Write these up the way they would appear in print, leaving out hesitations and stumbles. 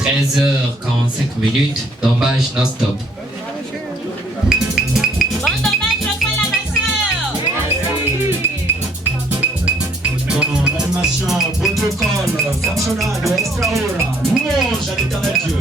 13h45, dommage non-stop. Bon dommage, le frère la Animation, protocole, fonctionnal, extra hora, louange à l'éternel Dieu.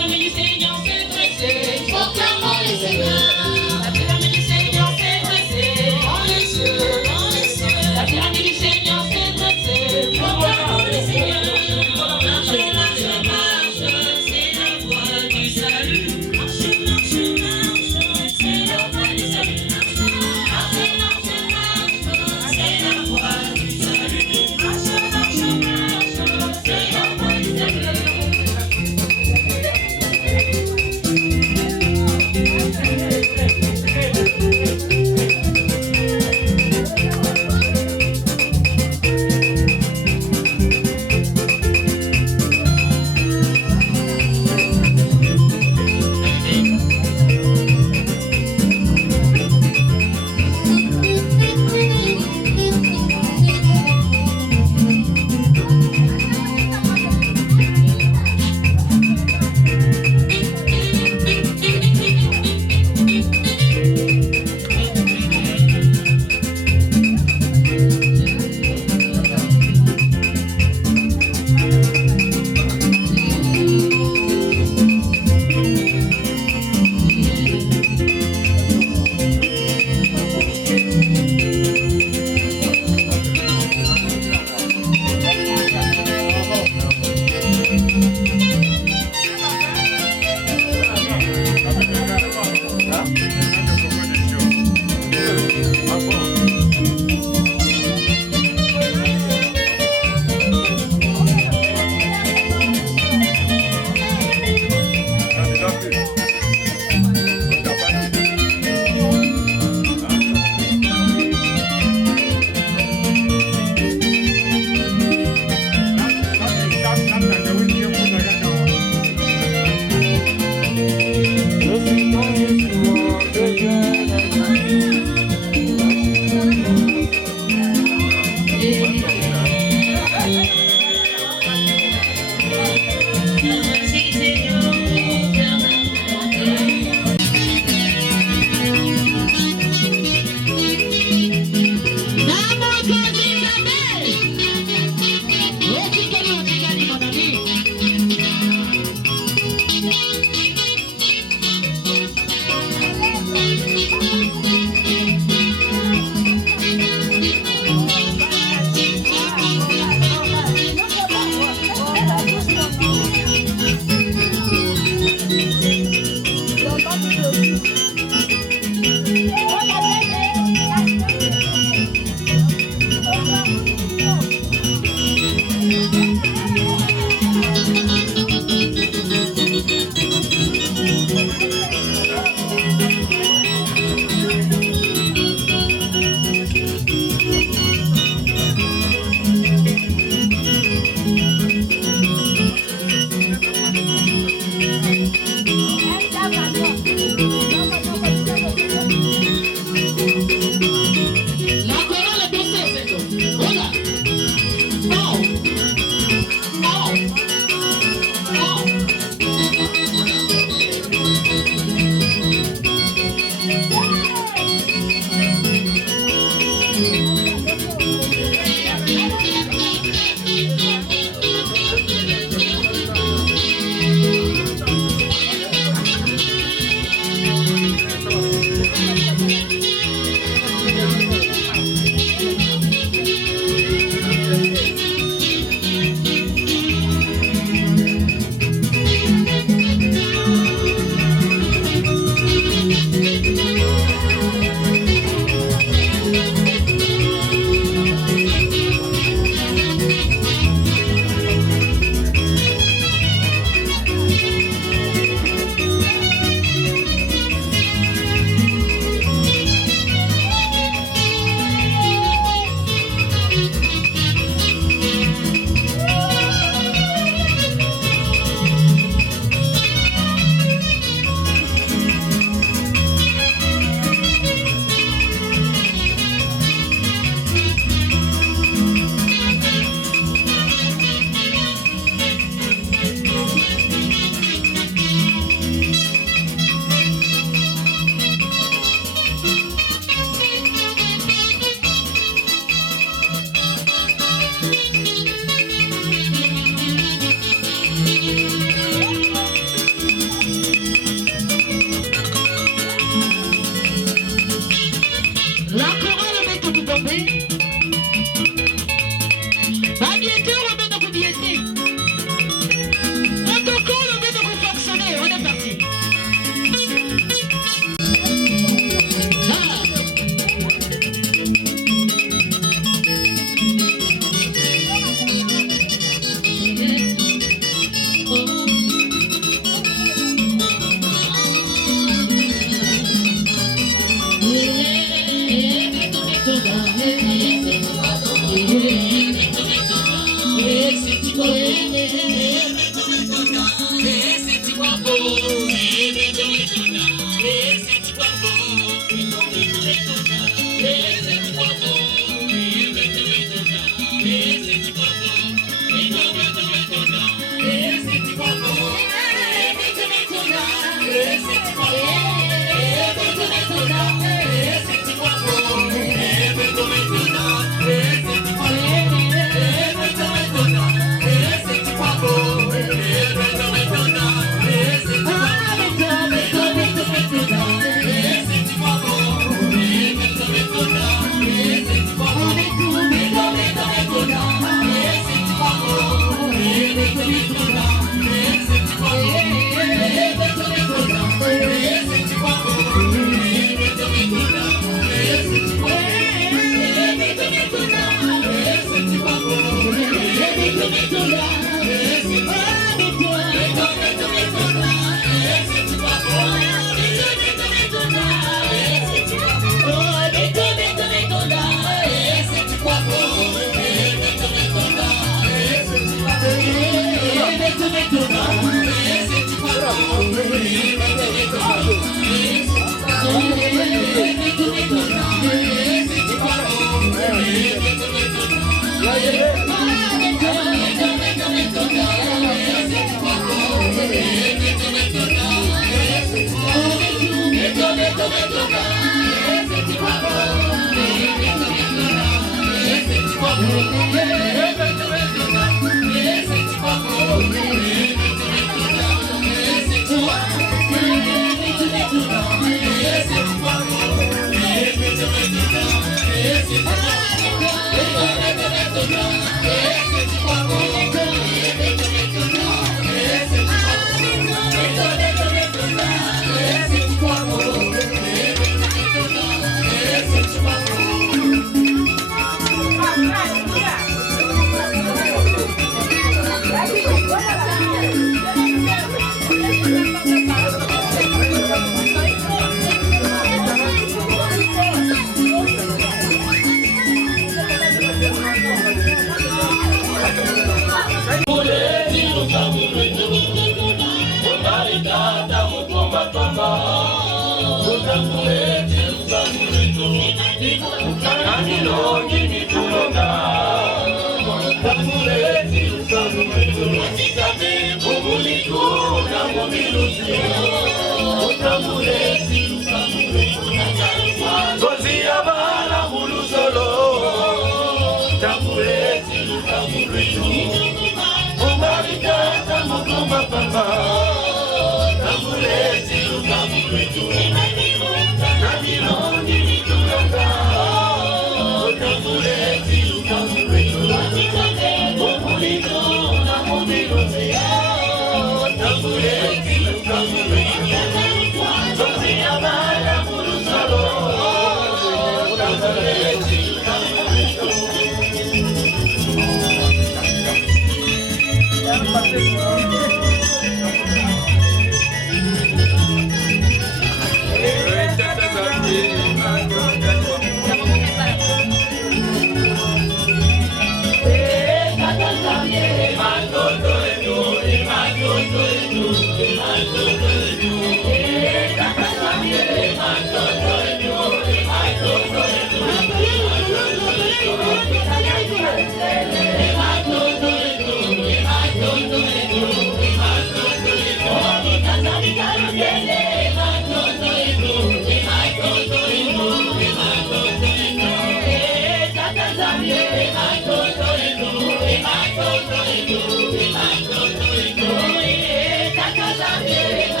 Thank you.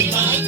Madonna,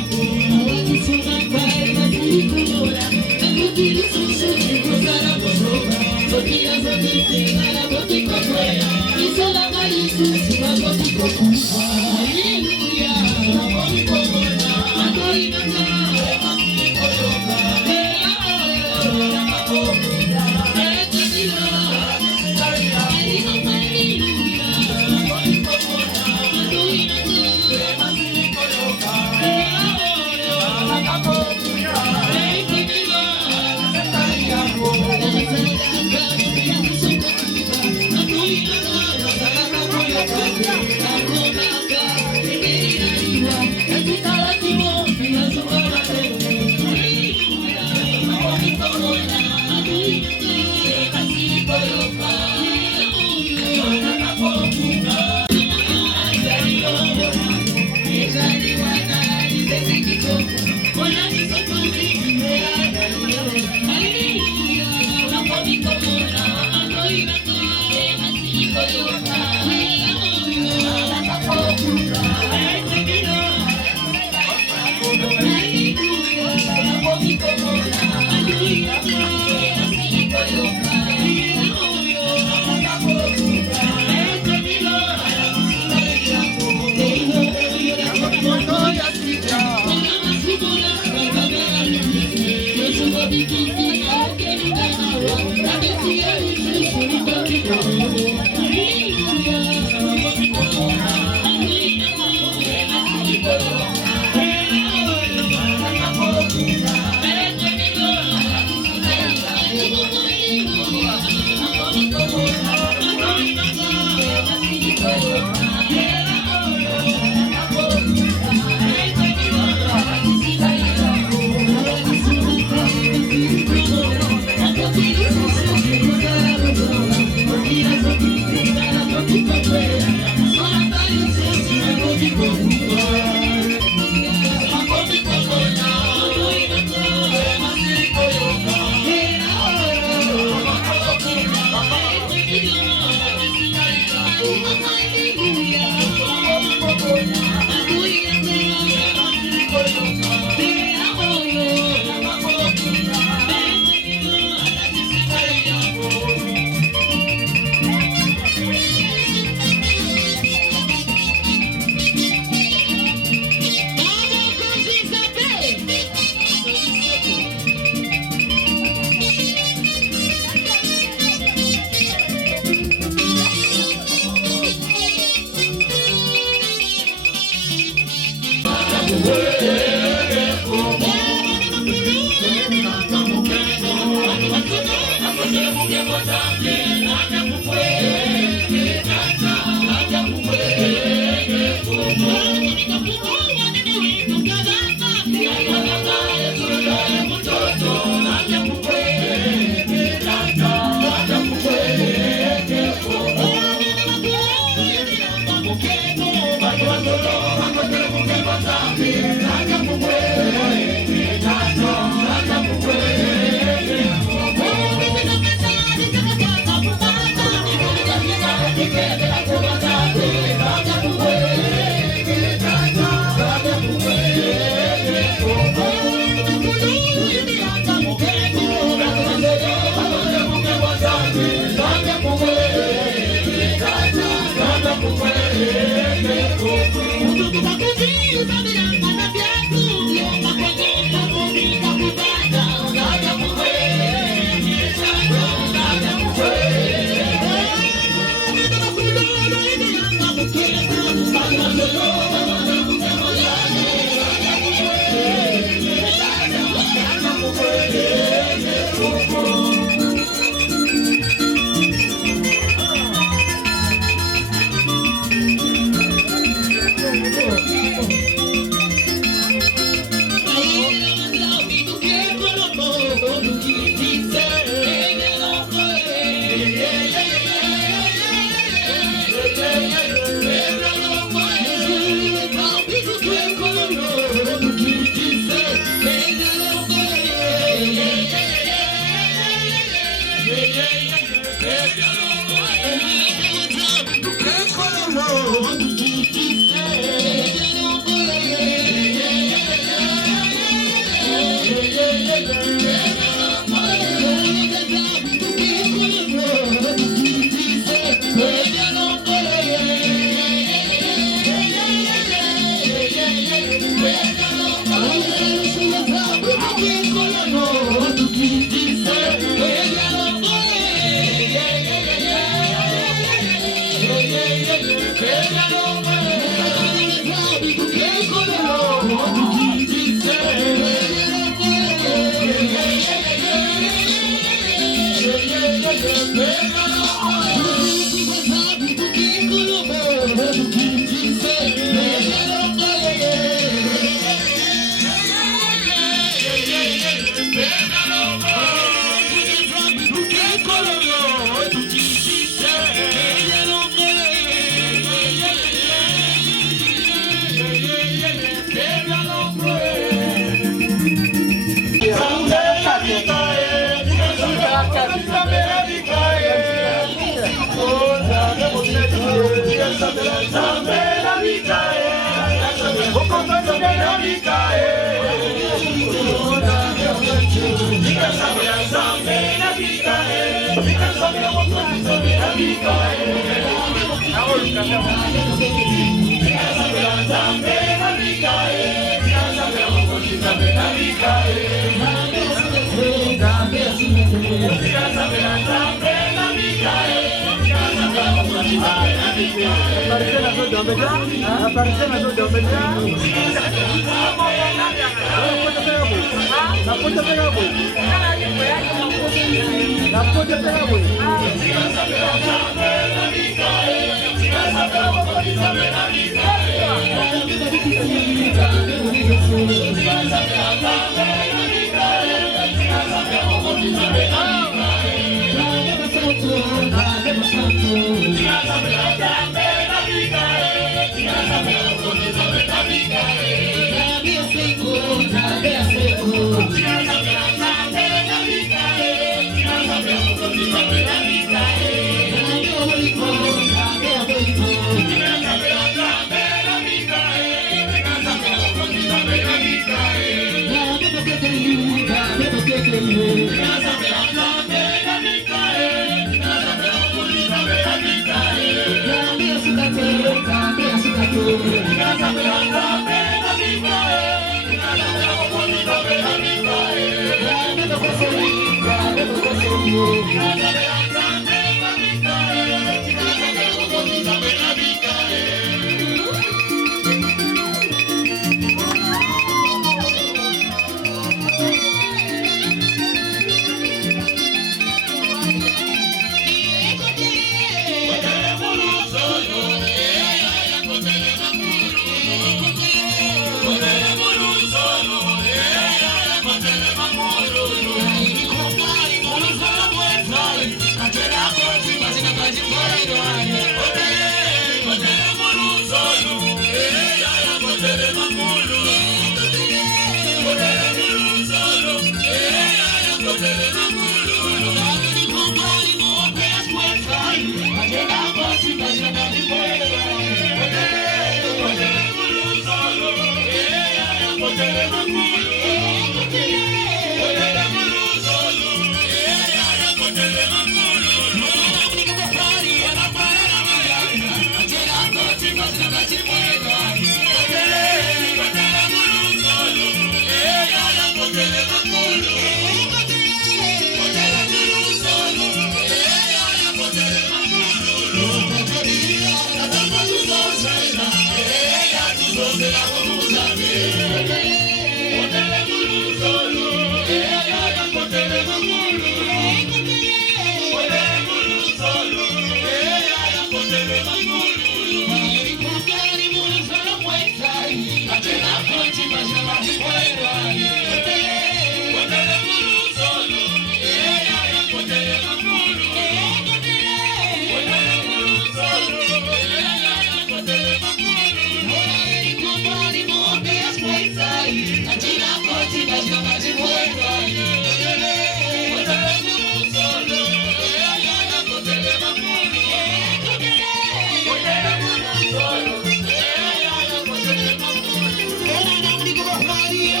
Maria.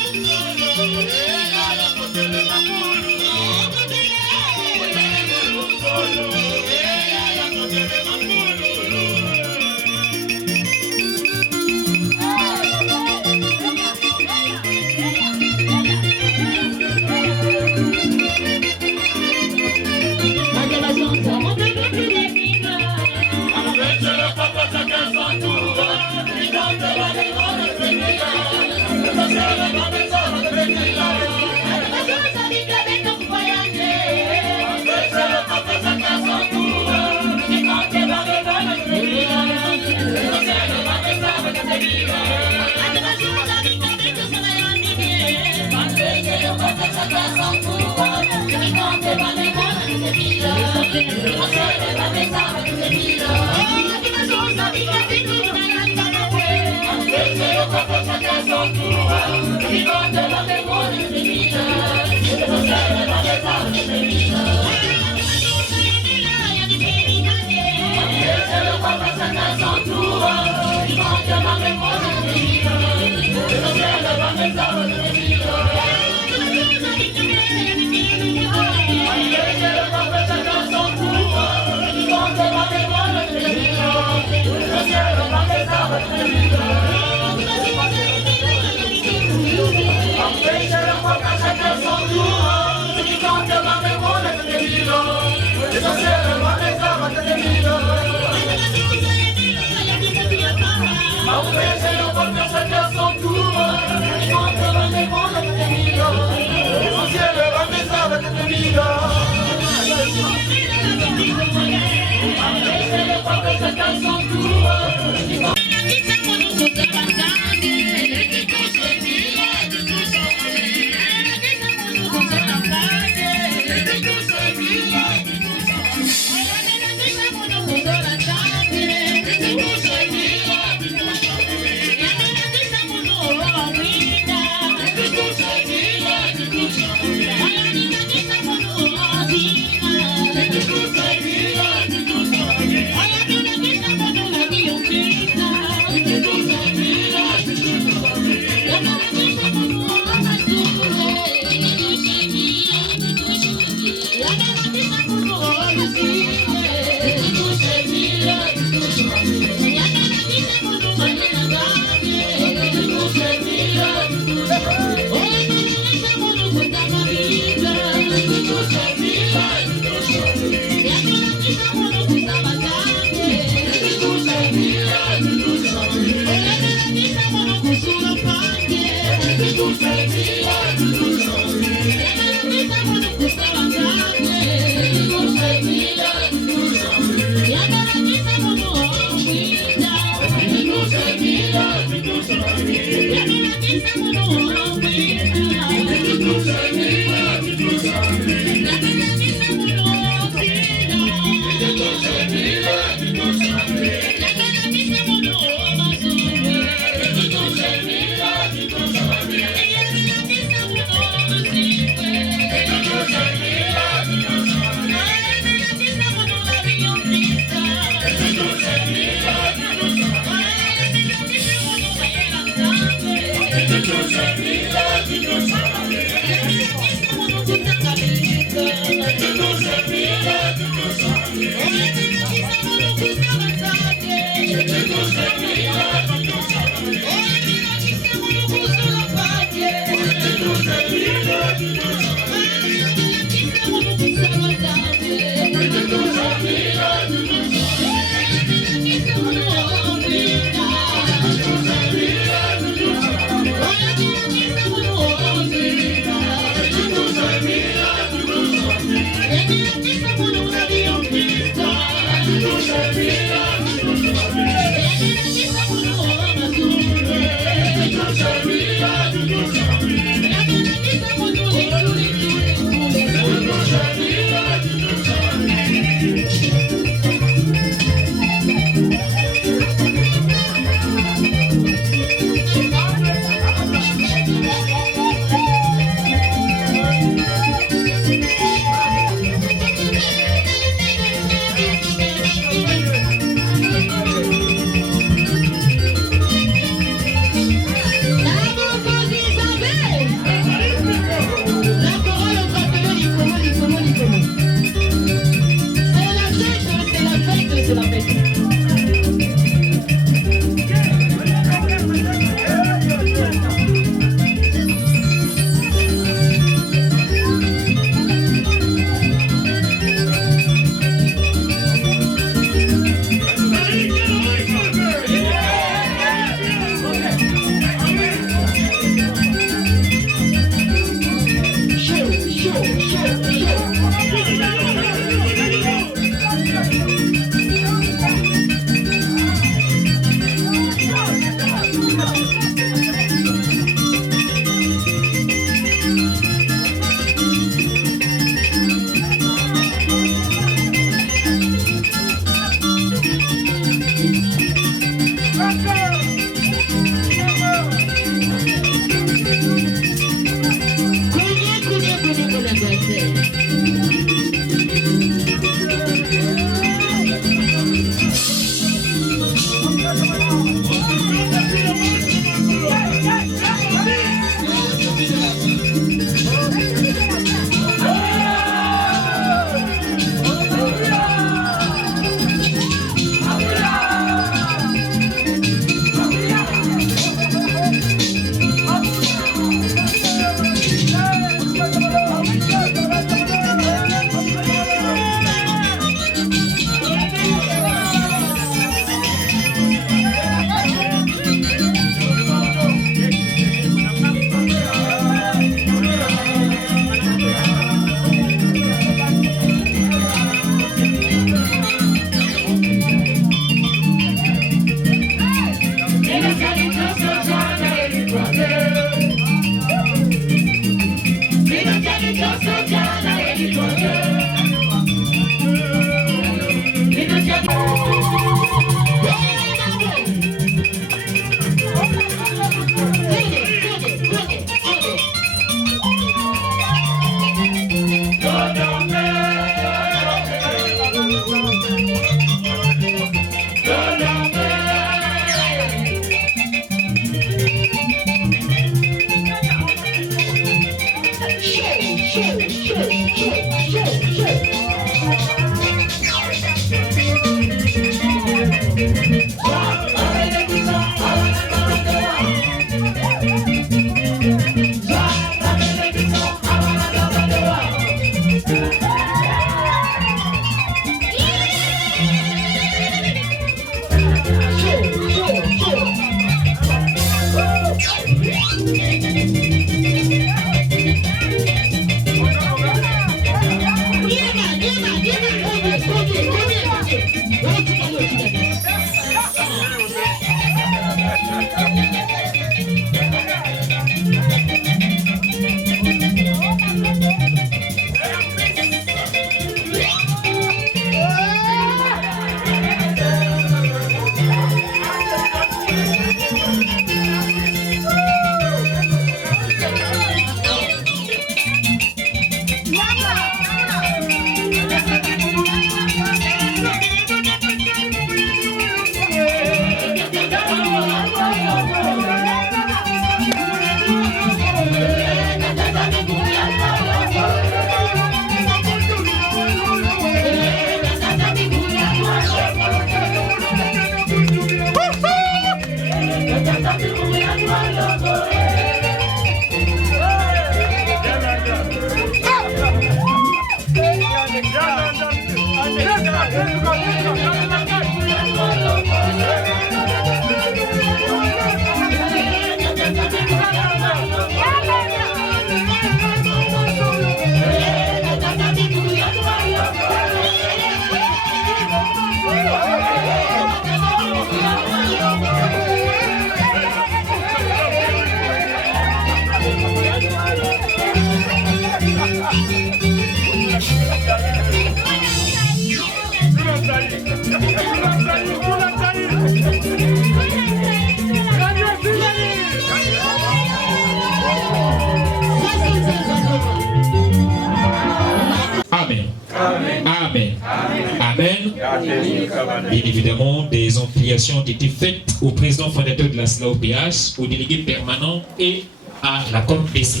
Bien évidemment, des ampliations ont été faites au président fondateur de la SLAOPH, au délégué permanent et à la COP-BC.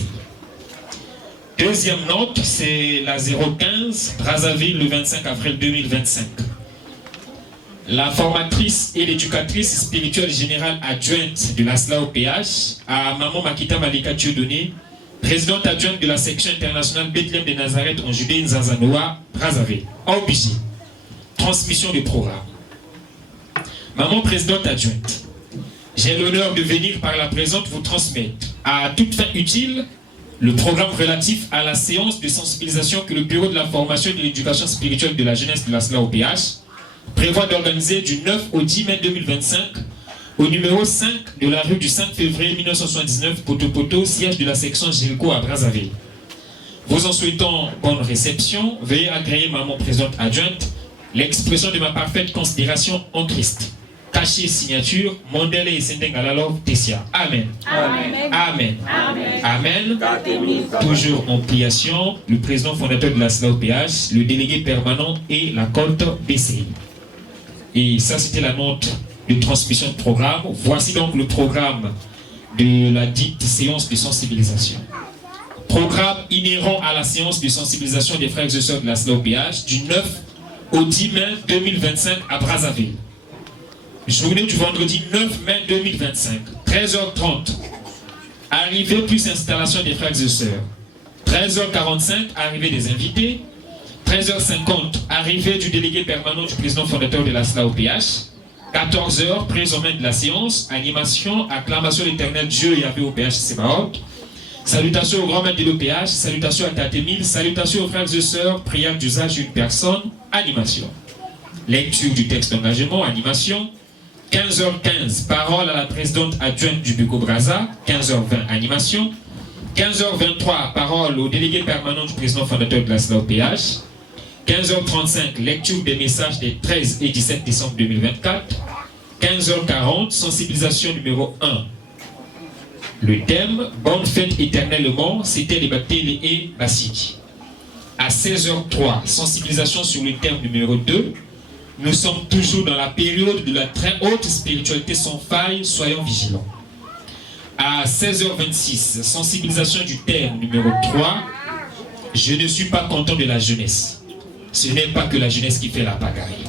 Deuxième note, c'est la 015, Brazzaville, le 25 avril 2025. La formatrice et l'éducatrice spirituelle générale adjointe de la SLAOPH, à Maman Makita Malika Dieudonné, présidente adjointe de la section internationale Bethléem de Nazareth en Judée Nzazanoa, Brazzaville, OBJ. Transmission du programme. Maman présidente adjointe, j'ai l'honneur de venir par la présente vous transmettre à toute fin utile le programme relatif à la séance de sensibilisation que le Bureau de la formation et de l'éducation spirituelle de la jeunesse de la SLAOPH prévoit d'organiser du 9 au 10 mai 2025 au numéro 5 de la rue du 5 février 1979, Poto, siège de la section Gilco à Brazzaville. Vous en souhaitant bonne réception, veuillez agréer Maman présidente adjointe l'expression de ma parfaite considération en Christ. Cachet signature, Mondele et Sendengalalov Tessia. Amen. Amen. Amen. Amen. Amen. Toujours en pliation, le président fondateur de la SLAOPH, le délégué permanent et la côte BCI. Et ça, c'était la note de transmission de programme. Voici donc le programme de la dite séance de sensibilisation. Programme inhérent à la séance de sensibilisation des frères et sœurs de la SLAOPH du 9 au 10 mai 2025 à Brazzaville. Journée du vendredi 9 mai 2025, 13h30. Arrivée plus installation des frères et sœurs. 13h45, arrivée des invités. 13h50, arrivée du délégué permanent du président fondateur de la SLAOPH. 14h, prise en main de la séance, animation, acclamation l'éternel Dieu Yahvé au PH Sebaot. Salutations au grand maître de l'OPH, salutations à Tatémil, salutations aux frères et sœurs, prière d'usage d'une personne, animation. Lecture du texte d'engagement, animation. 15h15, parole à la présidente adjointe du Bucco Brazza, 15h20, animation. 15h23, parole au délégué permanent du président fondateur de la SLAOPH. 15h35, lecture des messages des 13 et 17 décembre 2024. 15h40, sensibilisation numéro 1. Le thème, bonne fête éternellement, c'était les Batéli et Bassidi. À 16h03, sensibilisation sur le thème numéro 2. Nous sommes toujours dans la période de la très haute spiritualité sans faille, soyons vigilants. À 16h26, sensibilisation du thème numéro 3. Je ne suis pas content de la jeunesse. Ce n'est pas que la jeunesse qui fait la pagaille.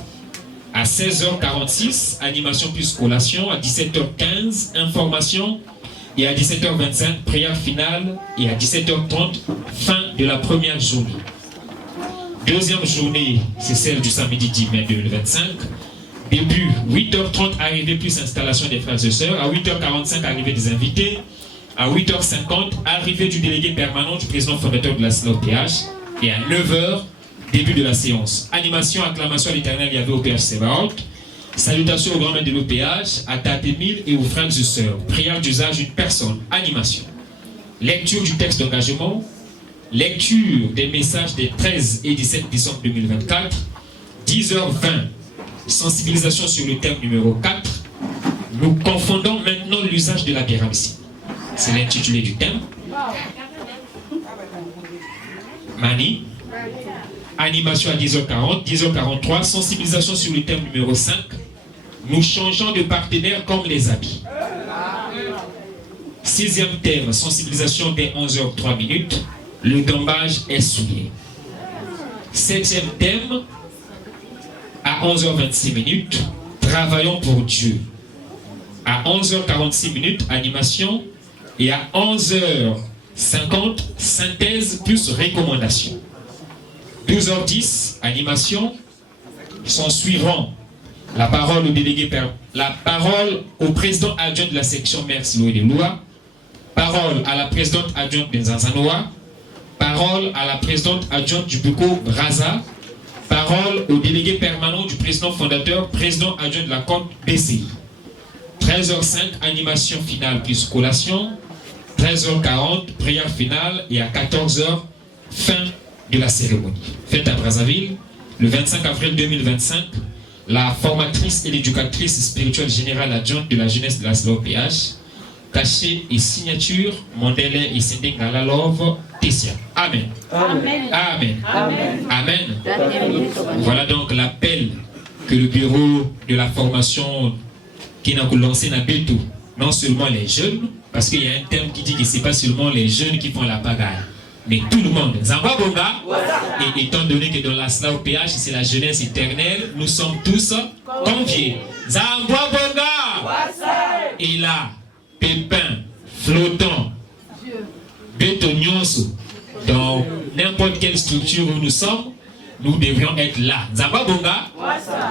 À 16h46, animation plus collation. À 17h15, information. Et à 17h25, prière finale. Et à 17h30, fin de la première journée. Deuxième journée, c'est celle du samedi 10 mai 2025. Début, 8h30, arrivée plus installation des frères et sœurs. À 8h45, arrivée des invités. À 8h50, arrivée du délégué permanent du président fondateur de la SLAOPH. Et à 9h, début de la séance. Animation, acclamation à l'Éternel, il y avait au PH Sébaot. Salutations au grand maître de l'OPH, à Tatemil et aux frères et sœurs. Prière d'usage d'une personne. Animation. Lecture du texte d'engagement. Lecture des messages des 13 et 17 décembre 2024. 10h20. Sensibilisation sur le thème numéro 4. Nous confondons maintenant l'usage de la biramcie. C'est l'intitulé du thème. Mani. Animation à 10h40, 10h43, sensibilisation sur le thème numéro 5. Nous changeons de partenaire comme les habits. 6e thème, sensibilisation dès 11h03. Le gambage est souillé. 7e thème, à 11h26, travaillons pour Dieu. À 11h46, animation. Et à 11h50, synthèse plus recommandation. 12h10, animation. S'en suivront la parole au délégué, la parole au président adjoint de la section Merci Louis de Loua, parole à la présidente adjointe de Nzanzanoa, parole à la présidente adjointe du Buko Braza, parole au délégué permanent du président fondateur, président adjoint de la compte BCI. 13h05, animation finale plus collation. 13h40, prière finale. Et à 14h, fin de la cérémonie. Fête à Brazzaville, le 25 avril 2025, la formatrice et l'éducatrice spirituelle générale adjointe de la jeunesse de la SLAOPH, cachet et signature, Mondele et Sendengalalov, Tessia. Amen. Amen. Amen. Amen. Amen. Voilà donc l'appel que le bureau de la formation qui n'a lancé n'a tout. Non seulement les jeunes, parce qu'il y a un terme qui dit que ce n'est pas seulement les jeunes qui font la pagaille, mais tout le monde. Zamba Bonga, et étant donné que dans la SLAOPH, c'est la jeunesse éternelle, nous sommes tous conviés. Zamba Bonga, et là, Pépin, Flottant, Bétonionso, dans n'importe quelle structure où nous sommes, nous devrions être là. Zamba Bonga,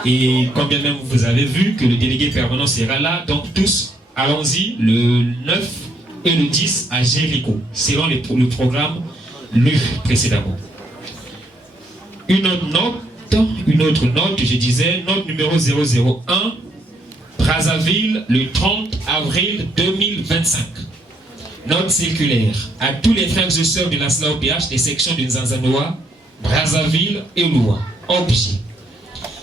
et combien même vous avez vu que le délégué permanent sera là, donc tous, allons-y, le 9 et le 10 à Jéricho, selon le programme lu précédemment. Une autre note, je disais, note numéro 001, Brazzaville, le 30 avril 2025. Note circulaire à tous les frères et sœurs de la SLAOPH des sections de Nzanzanoa, Brazzaville et Loua. Objet.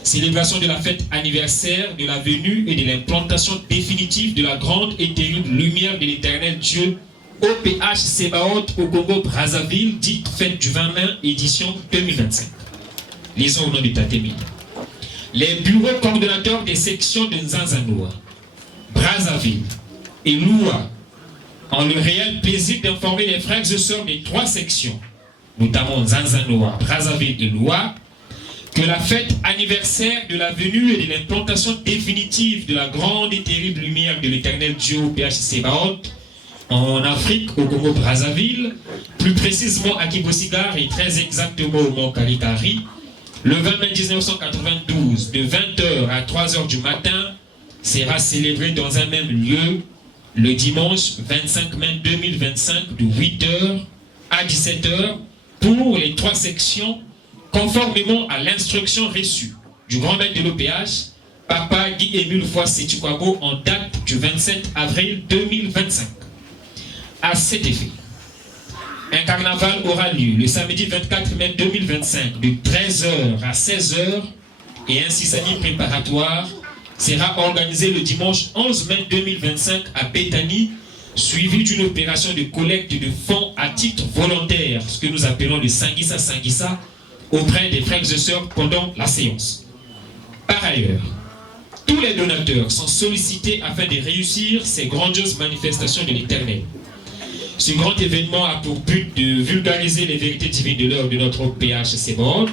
Célébration de la fête anniversaire de la venue et de l'implantation définitive de la grande et terrible lumière de l'éternel Dieu OPH Sébaot au Congo Brazzaville, dite fête du 20 mai, édition 2025. Lisons au nom de Tatemil. Les bureaux coordonnateurs des sections de Nzanzanoa, Brazzaville et Loua ont le réel plaisir d'informer les frères et sœurs des 3 sections, notamment Nzanzanoa, Brazzaville et Loua, que la fête anniversaire de la venue et de l'implantation définitive de la grande et terrible lumière de l'éternel Dieu OPH Sébaot en Afrique, au Congo Brazzaville, plus précisément à Kibosigar et très exactement au Mont Karikari, le 20 mai 1992, de 20h à 3h du matin, sera célébré dans un même lieu le dimanche 25 mai 2025 de 8h à 17h pour les 3 sections conformément à l'instruction reçue du grand maître de l'OPH, Papa Guy-Émile Foy-Sétuquago, en date du 27 avril 2025. À cet effet, Un carnaval aura lieu le samedi 24 mai 2025 de 13h à 16h et un sisani préparatoire sera organisé le dimanche 11 mai 2025 à Béthanie, suivi d'une opération de collecte de fonds à titre volontaire, ce que nous appelons le Sangissa Sangissa, auprès des frères et sœurs pendant la séance. Par ailleurs, tous les donateurs sont sollicités afin de réussir ces grandioses manifestations de l'Éternel. Ce grand événement a pour but de vulgariser les vérités divines de l'œuvre de notre PH Sebot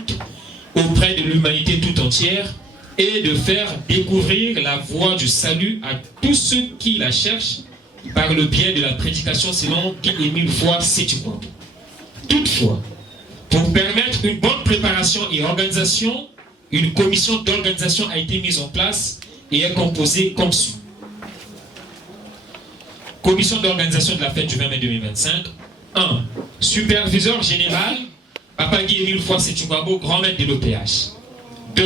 auprès de l'humanité tout entière et de faire découvrir la voie du salut à tous ceux qui la cherchent par le biais de la prédication selon Guy-Émile Foy Sétukwambo. Toutefois, pour permettre une bonne préparation et organisation, une commission d'organisation a été mise en place et est composée comme suit. Commission d'organisation de la fête du 20 mai 2025. 1. Superviseur général, Papa Guy-Émile Foy Sétukwambo, grand maître de l'OPH. 2.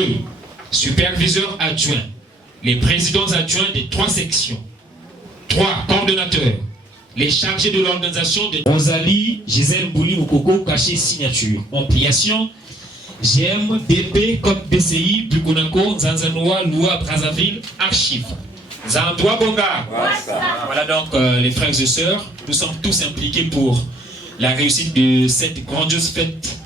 Superviseur adjoint, les présidents adjoints des 3 sections. 3. Coordonnateurs, les chargés de l'organisation de Rosalie, Gisèle Bouli Mokoko, caché signature. Ampliation, GM, DP, Code BCI, Bukonako, Zanzanoa, Loua, Brazzaville, Archives. Zandoua Bonga. Voilà donc les frères et sœurs, nous sommes tous impliqués pour la réussite de cette grandiose fête,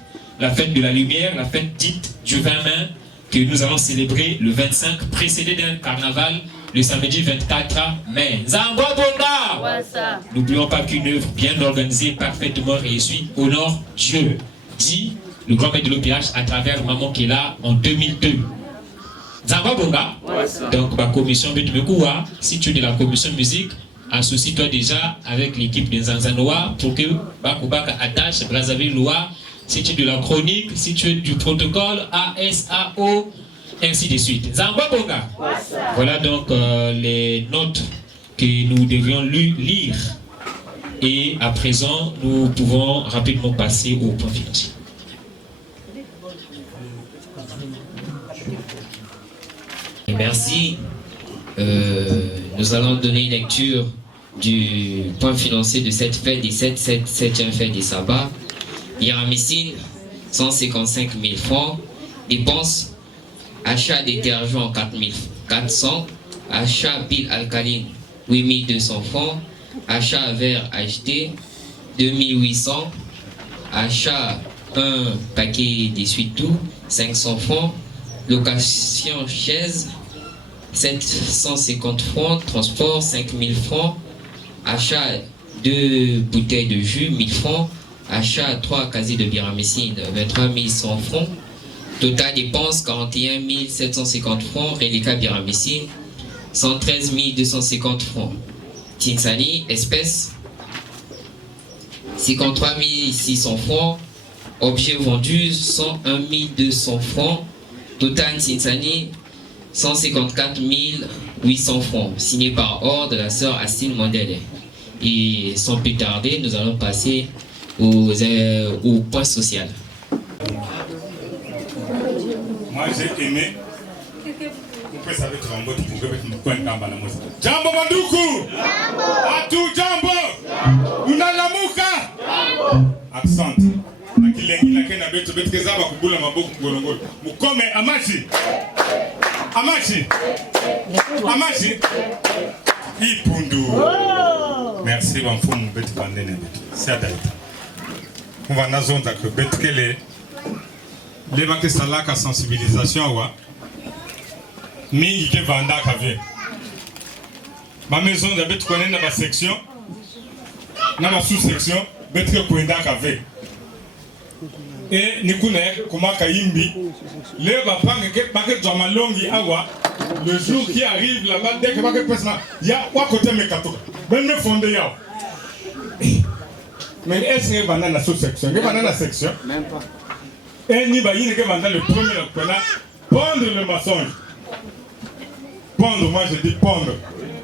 la fête de la lumière, la fête dite du 20 mai, que nous allons célébrer le 25, précédé d'un carnaval le samedi 24 mai. Zandoua Bonga. N'oublions pas qu'une œuvre bien organisée, parfaitement réussie, honore Dieu, dit le grand maître de l'OPH à travers Maman qui est là en 2002. Zandoua Bonga. Donc, ma commission Betumekouwa, si tu es de la commission musique, associe-toi déjà avec l'équipe de Zanzanoa pour que Bakubaka attache Brazzaville Loa. Si tu es de la chronique, si tu es du protocole ASAO, ainsi de suite. Zandoua Bonga. Voilà donc les notes que nous devions lire. Et à présent, nous pouvons rapidement passer au point financier. Merci. Nous allons donner lecture du point financier de cette fête des 7e fête des sabbats. Biramissine, 155 000 francs. Dépenses, achat détergent 4 400. Achat pile alcaline, 8 200 francs. Achat verre acheté, 2 800. Achat un paquet d'essuie-tout, 500 francs. Location chaise, 750 francs. Transport, 5 000 francs. Achat 2 bouteilles de jus, 1000 francs. Achat 3 casiers de biramissine, 23 100 francs. Total dépenses, 41 750 francs. Reliquat biramissine, 113 250 francs. Tinsani, espèces, 53 600 francs. Objets vendus, 101 200 francs. Total Tinsani, 154 800 francs. Signé par ordre de la sœur Astine Mandele. Et sans plus tarder, nous allons passer au point social. Moi j'ai aimé. Jambo Banduku! Atu Jambo! Unalamuka! Absent. Akilengi la kena betu kezaba kubula maboku ngolongolo. Mukome Amashi. Amashi. Amashi. Ipundu. Merci Bamfumu betu bandene betu. C'est à Daïta. On va nazonda que betu kele. Leva que salaka sensibilisation wa. Mingi ke vanda kave. Ma maison de betu connaît na ba section. Na ba sous-section betu ke kwenda kave. Et nikuna kumaka imbi le bapange ke paquet de malongi awa le jour qui arrive là-bas dès que paquet personne ya wa côté mekatoka ben me fondé ya mais est-ce que banana sous-section que banana section même pas et ni ba yine que banana le premier là pondre le mensonge pondre moi je dis pondre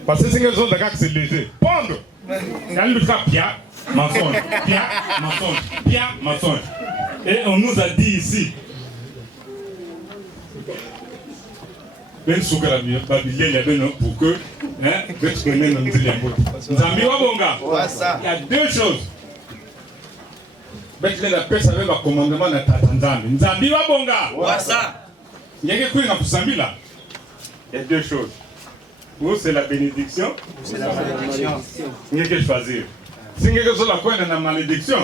parce que c'est une zone de c'est léger pondre quand le cas pia mensonge pia mensonge pia mensonge. Et on nous a dit ici, pour que il y a deux choses. bête la paix ça veut ma commandement na tatanzambi nzambi wa bonga Wasa. ngeke kweli na kusambi là il y a deux choses ou c'est la bénédiction C'est la malédiction. ngeke choisir si ngeke zo la kwenda na malédiction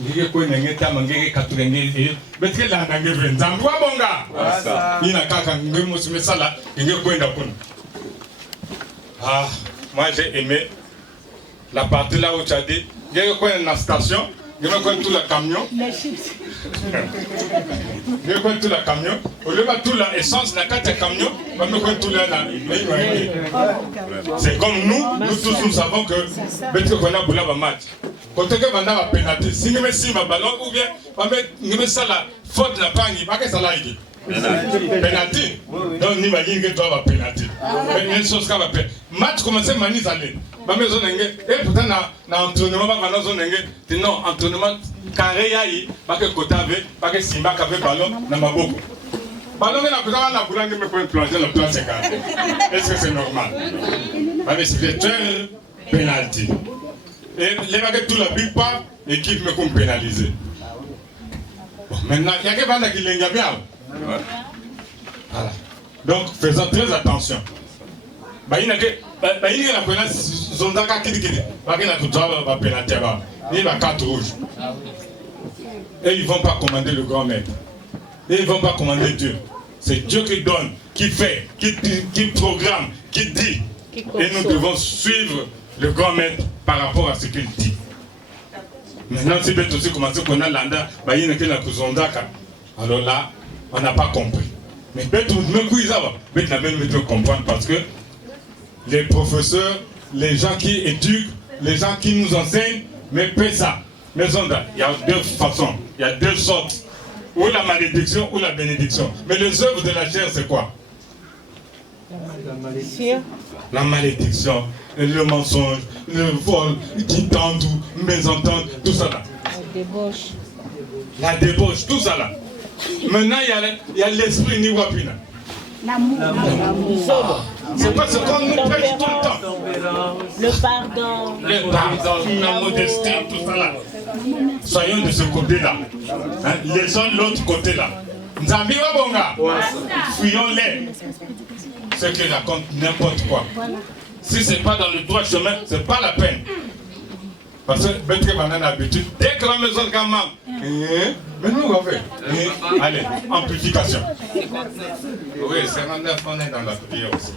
ngeke kwenda ngeta mangeke katurenge bête la ndange vre nzambi wa bonga Wasa. ina kaka ngemo simesala ngeke kwenda kuna. Ah, moi j'ai aimé la partie là où tu as dit, il y a quoi dans la station, il y a quoi tout le camion. Il y a quoi tout le camion. Au lieu de tout l'essence, la carte camion, il y a quoi tout le. C'est comme nous tous nous savons que Betty Kona Boula va match. Quand on a un pénalité, si nous mettons un ballon ou bien nous mettons la faute de la panne, il n'y a pas que ça l'aide. Penalty. Donc ni bagine que toi va penalty. Mais une chose qu'on va faire. Match commence mani zale. Ba maison nenge et pourtant na entraînement ba na zone nenge. Non, entraînement carré yayi ba que kota ve, ba que simba ka ve ballon na maboko. Ballon na kuza na bulange me pour plonger le plan 50. Est-ce que c'est normal? Ba mais c'est penalty. Et les ba que tout la big part, l'équipe me comme pénaliser. Bon, maintenant, il y a que banda qui lenga bien. Voilà. Donc faisons très attention. Il y a une zondaka kidi kidi. Il y a une pénalité. Il y a une carte rouge. Et ils ne vont pas commander le grand maître. Et ils ne vont pas commander Dieu. C'est Dieu qui donne, qui fait, qui programme, qui dit. Et nous devons suivre le grand maître par rapport à ce qu'il dit. Maintenant, si vous aussi commencé qu'on a l'anda, il y a une zondaka. Alors là, on n'a pas compris. Mais peut-être même comprendre parce que les professeurs, les gens qui éduquent, les gens qui nous enseignent, mais peut ça. Mais il y a deux façons, il y a deux sortes. Ou la malédiction ou la bénédiction. Mais les œuvres de la chair, c'est quoi? La malédiction, le mensonge, le vol, qui tente, mésentente, tout ça là. La débauche, tout ça là. Maintenant, il y a l'esprit ni wapina. C'est pas ce qu'on nous prêche tout le temps. Le pardon. Le pardon, la modestie, tout ça là. Soyons de ce côté-là. Hein? Laissons l'autre côté-là. Nzambi wabonga. Fuyons-les. Ce qui raconte n'importe quoi. Si ce n'est pas dans le droit chemin, ce n'est pas la peine. Parce que Betre Banane a l'habitude, dès que la maison est manque, mais nous on fait. Allez, amplification. Oui, c'est 59, on est dans la prière aussi.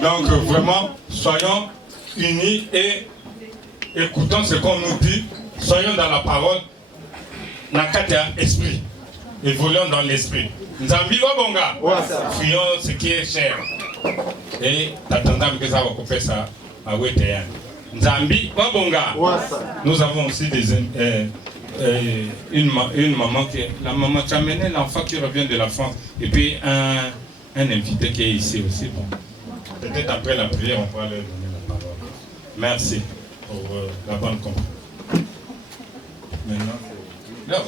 Donc vraiment, soyons unis et écoutons ce qu'on nous dit. Soyons dans la parole, dans le esprit. Évoluons dans l'esprit. Nzambi Wabonga, fuyons ce qui est cher. Et t'attendons que ça va couper ça à Wétéan. Nzambi Wabonga. Nous avons aussi une maman qui est la maman qui a amené l'enfant qui revient de la France et puis un invité qui est ici aussi. Bon. Peut-être après la prière on pourra leur donner la parole. Merci pour la bonne compréhension. Maintenant c'est l'heure.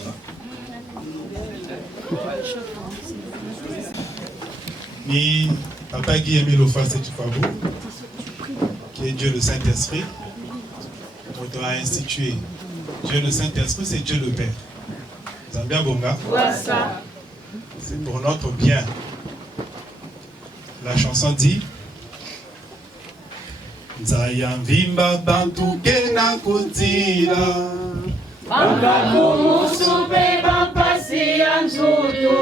Ni Papa Guillemé Lofa Setufabo, qui est Dieu le Saint-Esprit, on a institué. Dieu le Saint-Esprit, c'est Dieu le Père. Zambia Bonga, c'est pour notre bien. La chanson dit Zayamvimba Bantu Kena Kutila. Banga kumusupe bampasi ya nzutu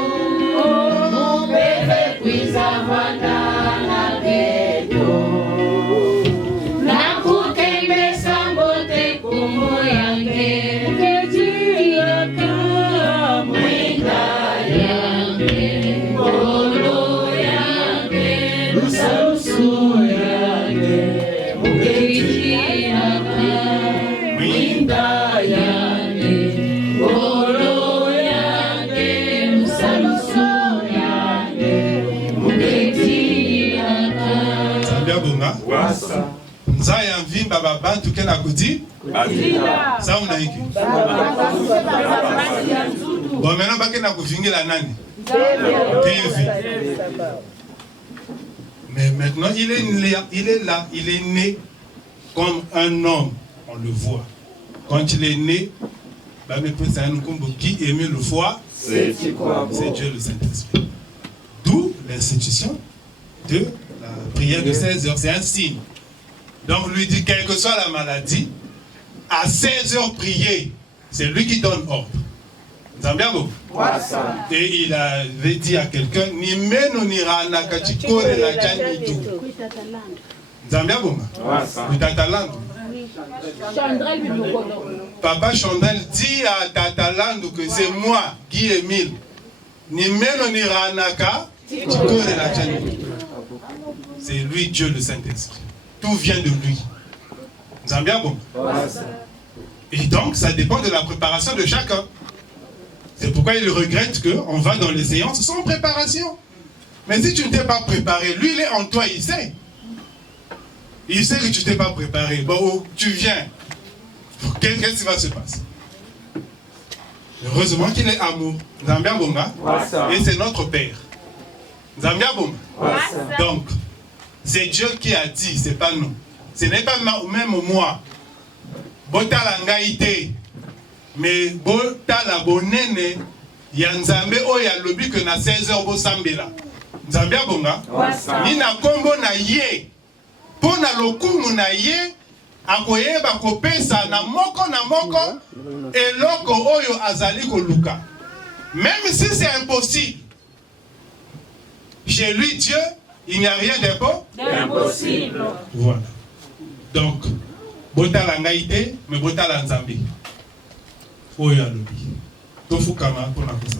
Mubebe kwiza vandana gedo Nakutembesa mbote kumbo yange Kejiyaka mwinga yange Olo yange Salusu yange Mukejiyaka mwinga yange Nzaya mvimba babantu kena kudi ça on a écrit bon maintenant baki na kuvingila nani TV mais maintenant il est là il est né comme un homme on le voit Quand il est né, qui aimait le foie, c'est Dieu le Saint-Esprit. D'où l'institution de la prière de 16 heures. C'est un signe. Donc lui dit, quelle que soit la maladie, à 16 heures prier, c'est lui qui donne ordre. Et il avait dit à quelqu'un, ni meno ni rana kachikore la janitu. Papa Chandel dit à Tatalandou que c'est moi, Guy Émile. Ni meno ni ranaka, chikore la janitu. C'est lui, Dieu le Saint-Esprit. Tout vient de lui. Et donc, ça dépend de la préparation de chacun. C'est pourquoi il regrette qu'on va dans les séances sans préparation. Mais si tu ne t'es pas préparé, lui, il est en toi, il sait. Il sait que tu ne t'es pas préparé. Bon, tu viens. Qu'est-ce qui va se passer? Heureusement qu'il est amour. Zambia Bonga. Et c'est notre Père. Zambia Bonga. Donc, c'est Dieu qui a dit, c'est pas nous. Ce n'est pas même moi. Bota la ngaïté. Mais bota la bonene. Yanzambe oya lobi que na 16h bo sambela. Zambia Bonga. Ni na kombo na ye. Pona lokumu na ye. Akoyeba kopesa na moko eloko oyo azali koluka. Même si c'est impossible, chez lui Dieu, il n'y a rien d'impossible. Voilà. Donc, bota la ngaïté, mais bota la nzambi. Oyo alobi. Tofu kama pona kosa.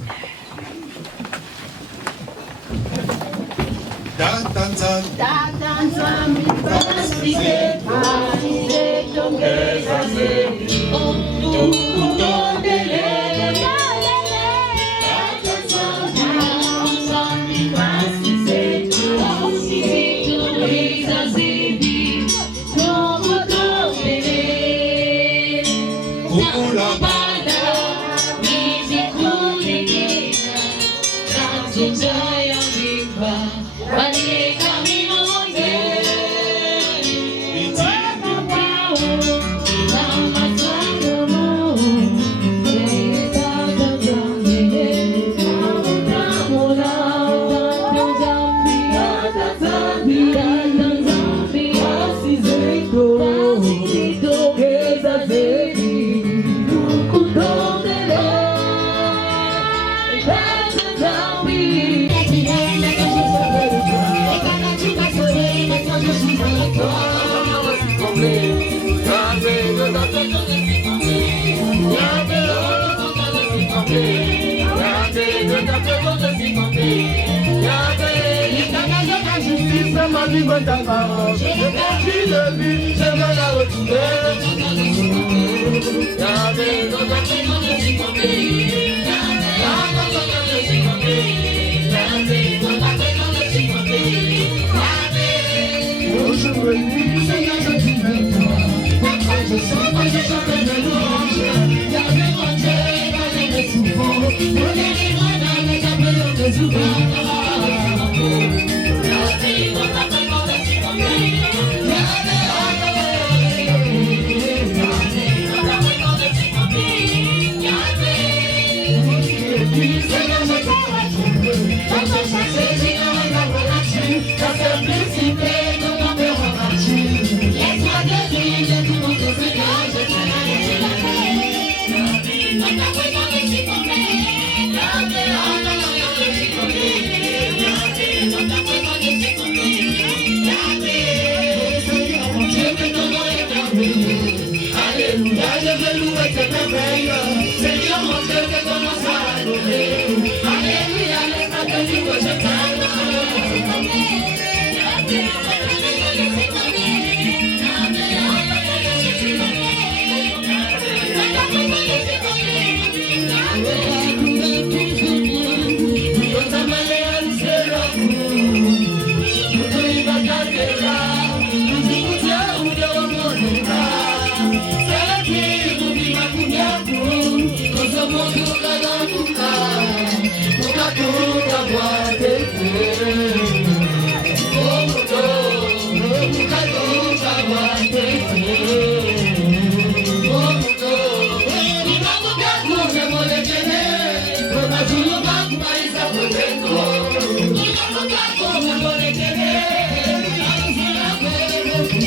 Alléluia, laisse-moi te dire que je t'aime.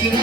Thank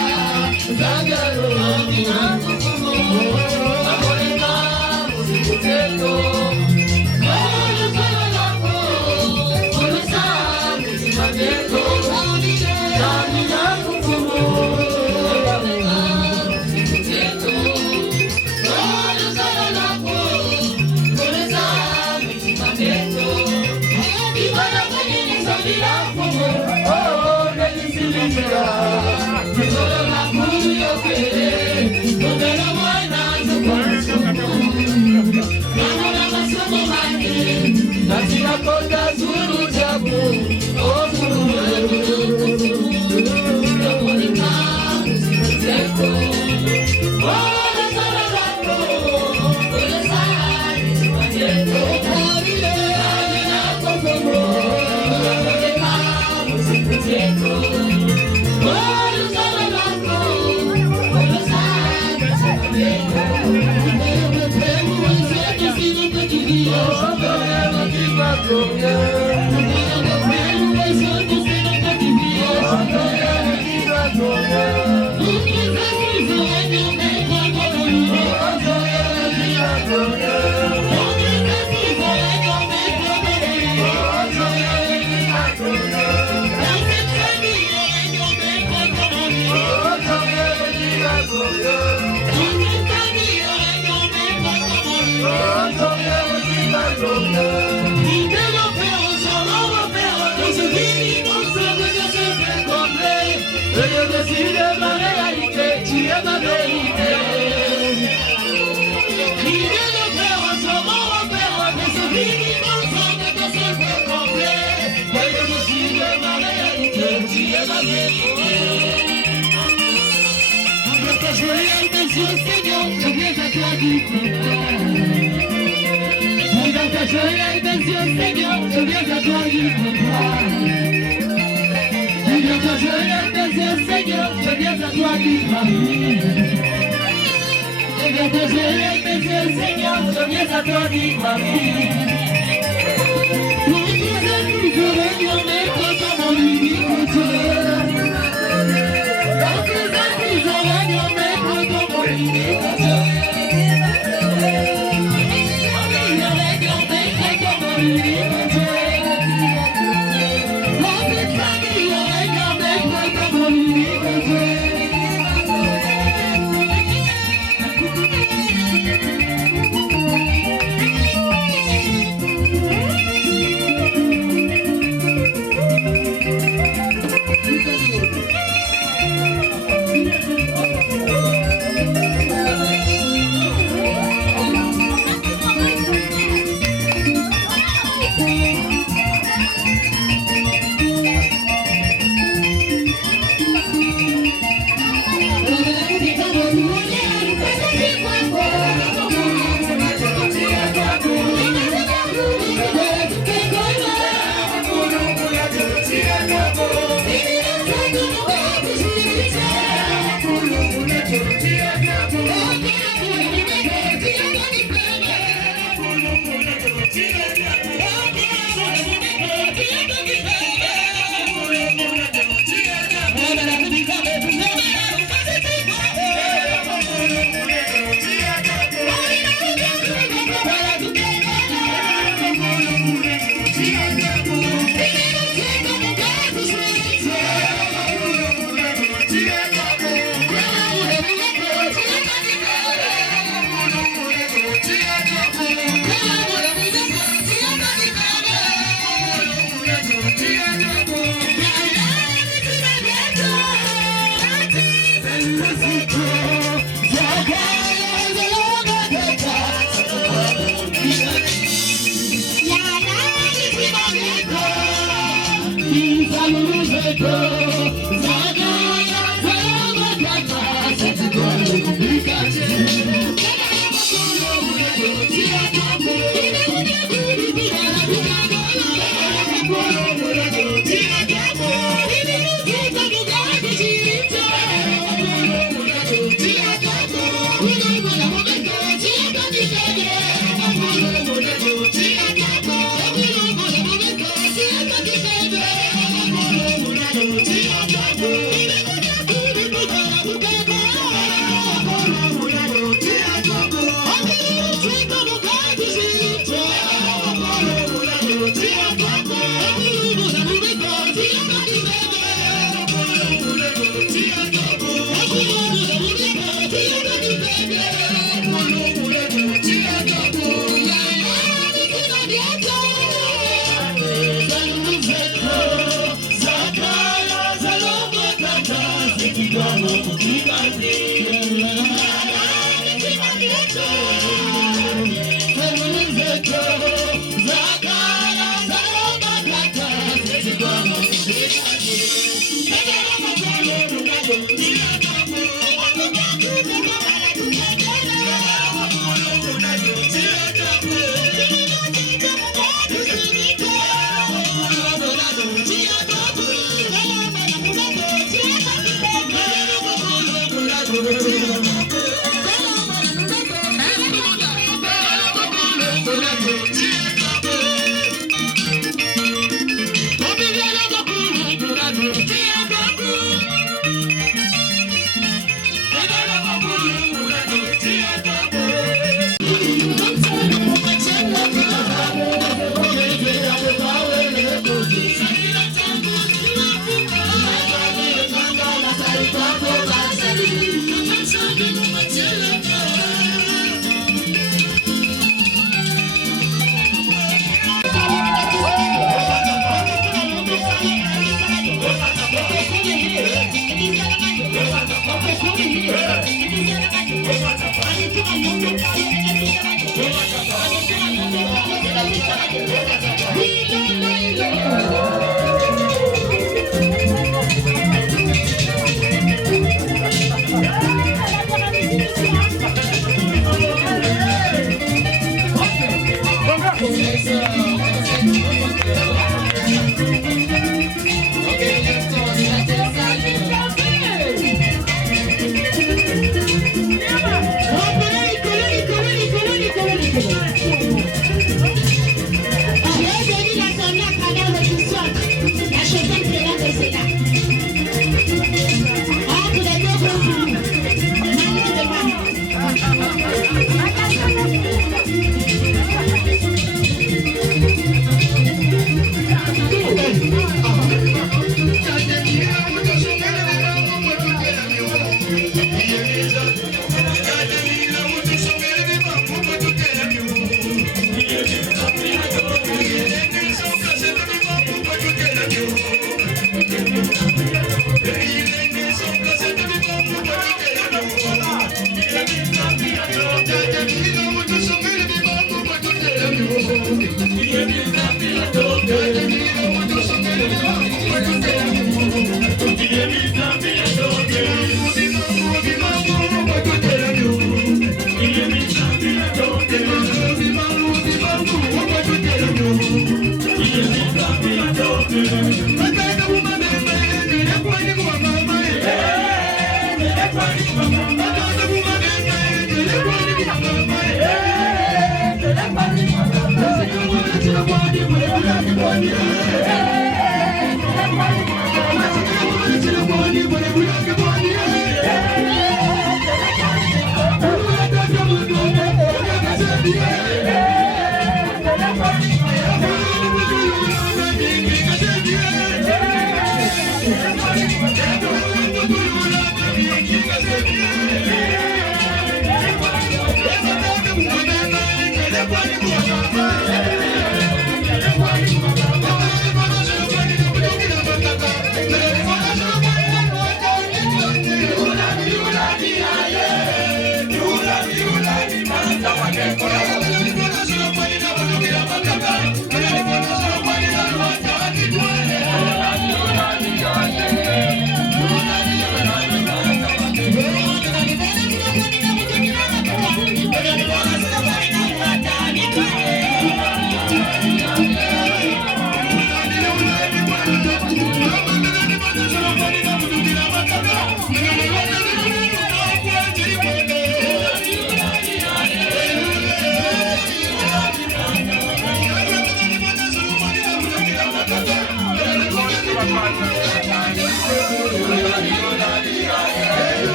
you.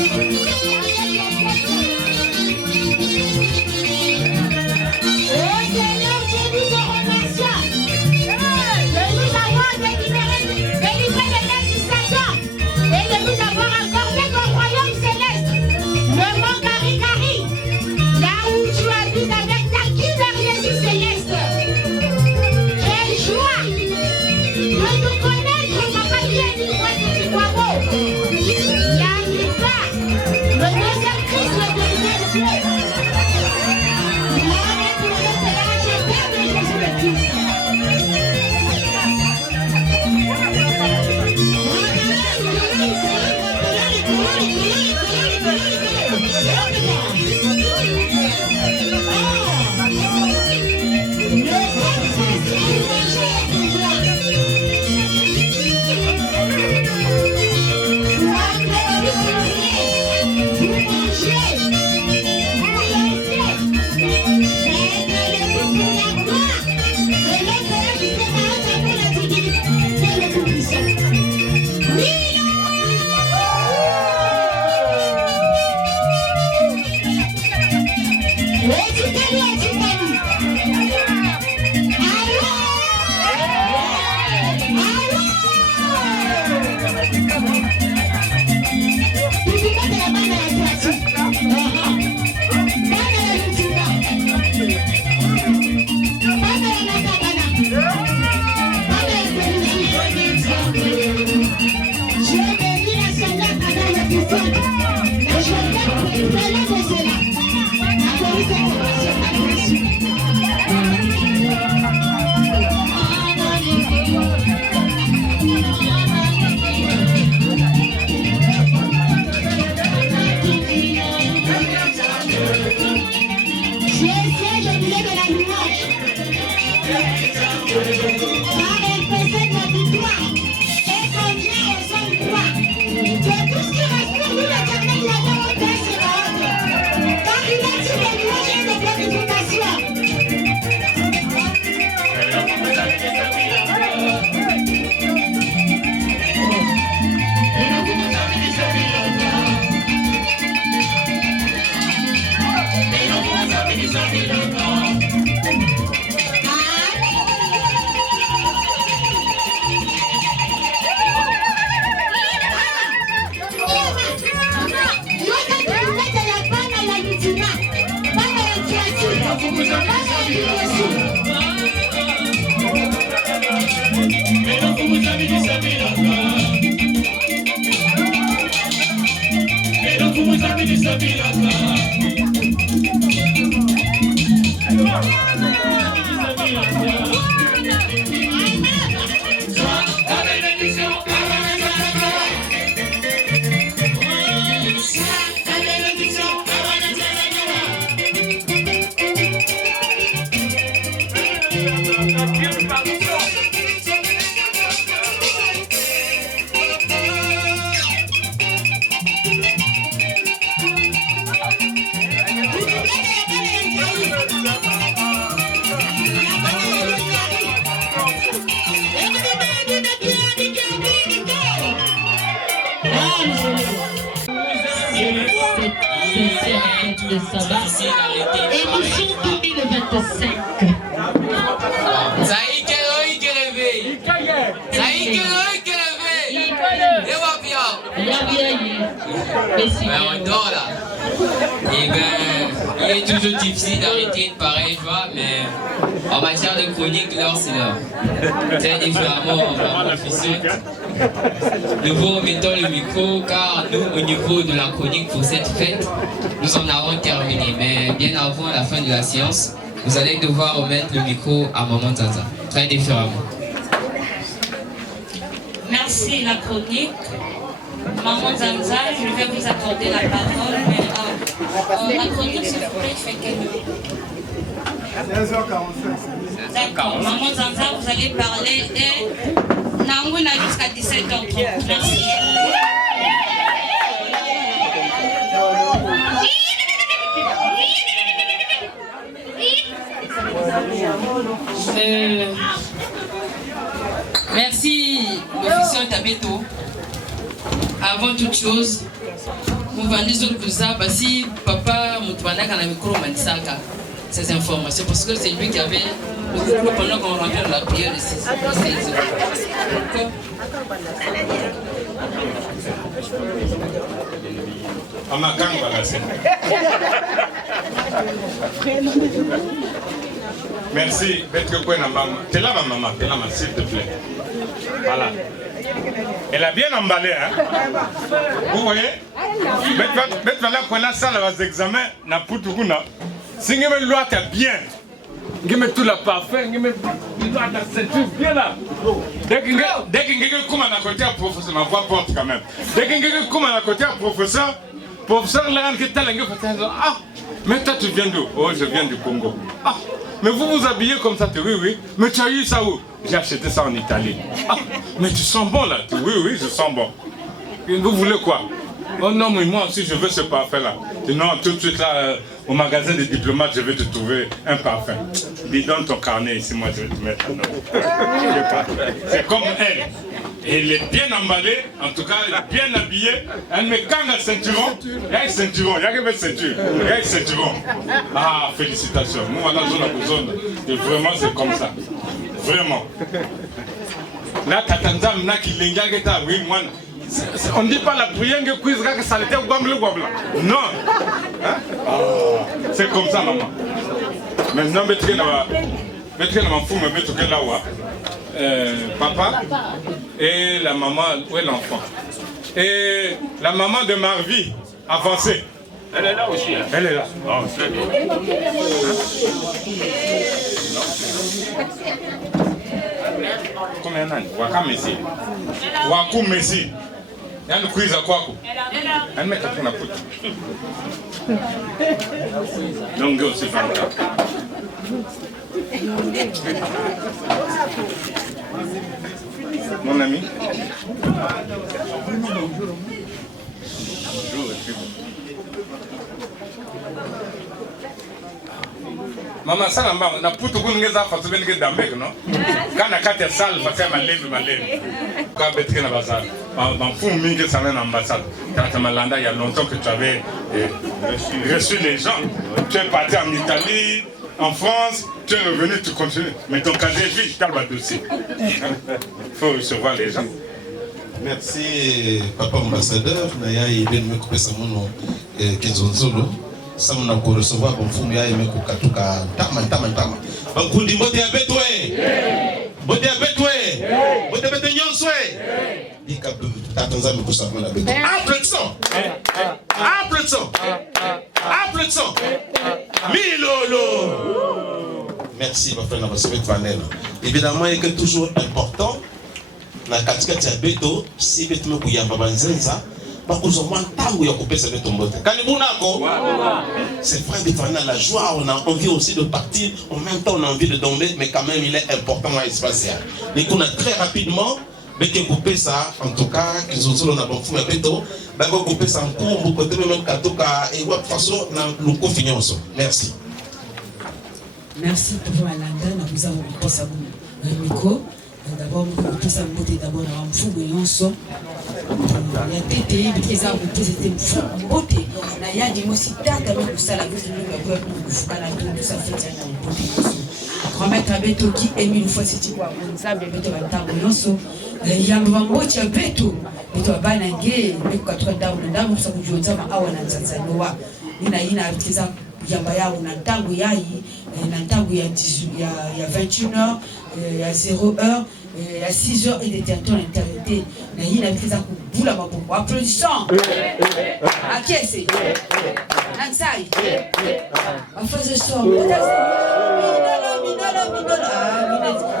Thank you. Émission 2025. Et ben, il est toujours difficile d'arrêter une pareille voix, mais en matière de chronique, l'heure c'est l'heure. Très différemment, on professionnel. Nous vous remettons le micro car nous, au niveau de la chronique pour cette fête, nous en avons terminé. Mais bien avant la fin de la séance, vous allez devoir remettre le micro à Maman Zaza. Très différemment. Merci la chronique. Maman Zanza, je vais vous accorder la parole, mais la chronique, s'il vous plaît, fait quelle heure? 16h45. D'accord. Maman Zanza, vous allez parler et Nanguna jusqu'à 17h30. Merci. Merci, l'officier Tabeto. Avant toute chose, vous vendez sur le si papa Moutouana a micro Manisaka ces informations parce que c'est lui qui avait le micro pendant qu'on rentrait dans la prière de 6 heures. Merci. T'es là, ma maman, s'il te plaît. Voilà. Elle a bien emballé, hein? Vous voyez? Mais voilà qu'on a ça dans les examens, na Poutoukuna. Si vous avez loi, t'es bien. Vous avez tout le parfum, vous avez la ceinture bien là. Dès que vous comme à côté à professeur, ma voix porte quand même. Dès que vous comme à côté à professeur, là, ah, mais toi tu viens d'où? Oh, je viens du Congo. Ah, mais vous vous habillez comme ça, oui, oui. Mais tu as eu ça où? J'ai acheté ça en Italie. Ah, mais tu sens bon là. Oui, oui, je sens bon. Vous voulez quoi? Oh non, mais moi aussi je veux ce parfum-là. Non, tout de suite là, au magasin des diplomates, je vais te trouver un parfum. Dis donc ton carnet ici, moi je vais te mettre un autre. C'est comme elle. Elle est bien emballée, en tout cas elle est bien habillée. Elle met quand le ceinturon, il y a un ceinturon, il y a une ceinture, il y a un ceinturon. Ah, félicitations. Moi, là, on a besoin. Et vraiment, c'est comme ça. Vraiment. Là, Tatanzam, n'a qui l'engage, oui, moi. On ne dit pas la prière que quiz que ça l'était guamble. Non. Hein? Oh, c'est comme ça, maman. Maintenant, mettez la fou, mais mettez là où papa et la maman, où est l'enfant? Et la maman de Marvie, avancée. Elle est là aussi. Hein? Elle est là. Oh, très bien. Combien d'années? Waka Messi. Waku Messi. Il y a une quiz à quoi? Elle met à la poudre. Donc, c'est fantastique. Mon ami. Bonjour, Maman, ça n'a pas tout le monde a fait ce que d'Amérique, non? Quand on a 4 salles, on fait ma lèvre. Quand on a fait ma salle, on fait une mingue ça mène en ambassade. Quand tu m'as landé, il y a longtemps que tu avais reçu les gens. Tu es parti en Italie, en France, tu es revenu, tu continues. Mais ton casier vide, tu as le dossier. Il faut recevoir les gens. Merci, papa ambassadeur. Naya il me couper ça mon Kenzonzolo. Ça m'a encore recevoir comme fou ya me kukatuka tama. Bakundi mote abetwe. Mote abetwe. Mote abetwe nyonswe. Dika tatanza me kusama na beto. Applaudissons. Milolo. Merci ma frère Nabasebet Vanel. Évidemment, il est toujours important na katikati ya beto si beto me kuyamba banzenza bakuzomwa tangu ya kupesa beto mbote. Kanibunako. C'est vrai de faire la joie, on a envie aussi de partir, en même temps on a envie de tomber, mais quand même il est important à espacer. Donc on a très rapidement mais que couper ça en tout cas qu'ils ont sur on a bon fou beto, d'accord couper ça en cours beaucoup côté même katoka et de façon na nous confiance. Merci. Merci pour la langue, nous avons pensé à vous. Miko, d'abord, nous avons pensé à vous d'abord à un fou et un son. Il y a des pays qui ont été fou, beauté. Il y a des mots si tard avec ça, la bouche de nous, tout ça fait un beauté. Grand-mère Beto qui est une fois c'est quoi, on savait Beto va t'avoir un son. Il y a un mot qui a Beto, Beto va banagé, mais quand tu as d'abord, ça vous joue ça, ma awa na Tanzania. Il y a des yamba yao na ntango yai na ntango ya 21h ya 0h ya 6h et des temps d'interité na yina bikiza kubula maboko. Applaudissons. Aki ese Nansai afaze so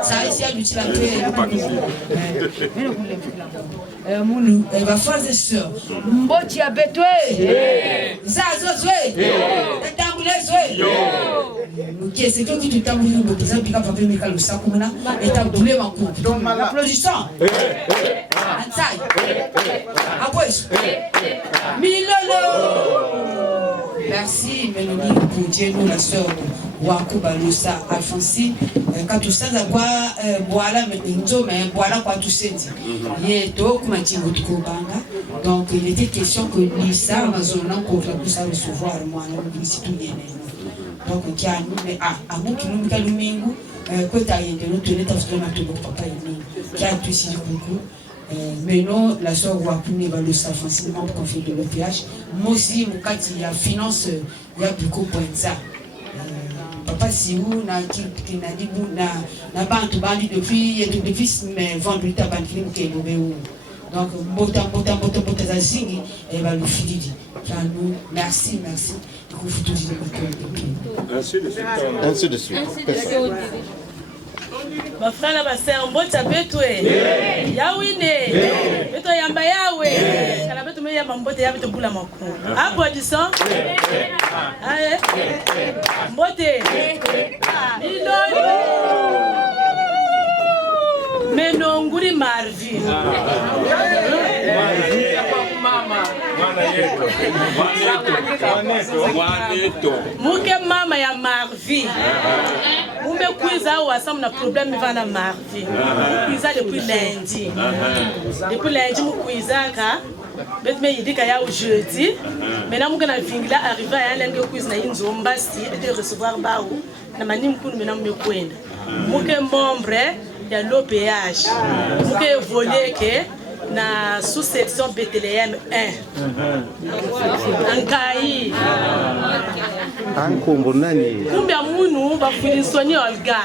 ça ici a l'utile munu va fazer sœur mboti abetwe zazozwe tambulezwe ok c'est que tu tambule mboti ça pika papa mika le sakumana et tambule makou donc applaudissons Ansai applaudissons Milolo. Merci Mélanie pour Dieu nous la sœur Waku Balusa Alphonsine quand tout ça d'abord voilà mais voilà quoi tout c'est dit donc il était question que Lisa Amazon encore puisse recevoir moi citoyenne donc il y a nous mais à mon qui nous kalumingu quand il y a de notre état de notre papa qui a tout signé beaucoup. Mais non, la soeur Wakune va le savoir facilement pour confier de l'OPH. Moi aussi, quand il y a finance, il y a beaucoup de ça. Papa, si vous n'avez pas entendu depuis mais vendredi, tu as pas entendu. Donc, et va le filer. Merci. Ainsi de suite. Ma frère là c'est un bon tabetwe. Yawine. Beto yamba yawe. Kana beto me yamba mbote ya beto bula mako. Applaudissons. Aye. Mbote. Ilolo. Menonguri Marvi. Mama. Muke mama ya Marvi. Umekuiza ou ensemble na problème va na Marvi. Umekuiza depuis lundi. Depuis lundi mukuiza ka. Bet me yidi ka ya jeudi. Maintenant muke na vingla arriver à l'engue quiz na inzomba si de recevoir baou na manim kunu mena mumekwenda. Muke membre ya l'OPH. Muke évoluer que na sous-section Bethléem 1 Ankai Ankombo nani? Kumbe munu bafunisoni Olga.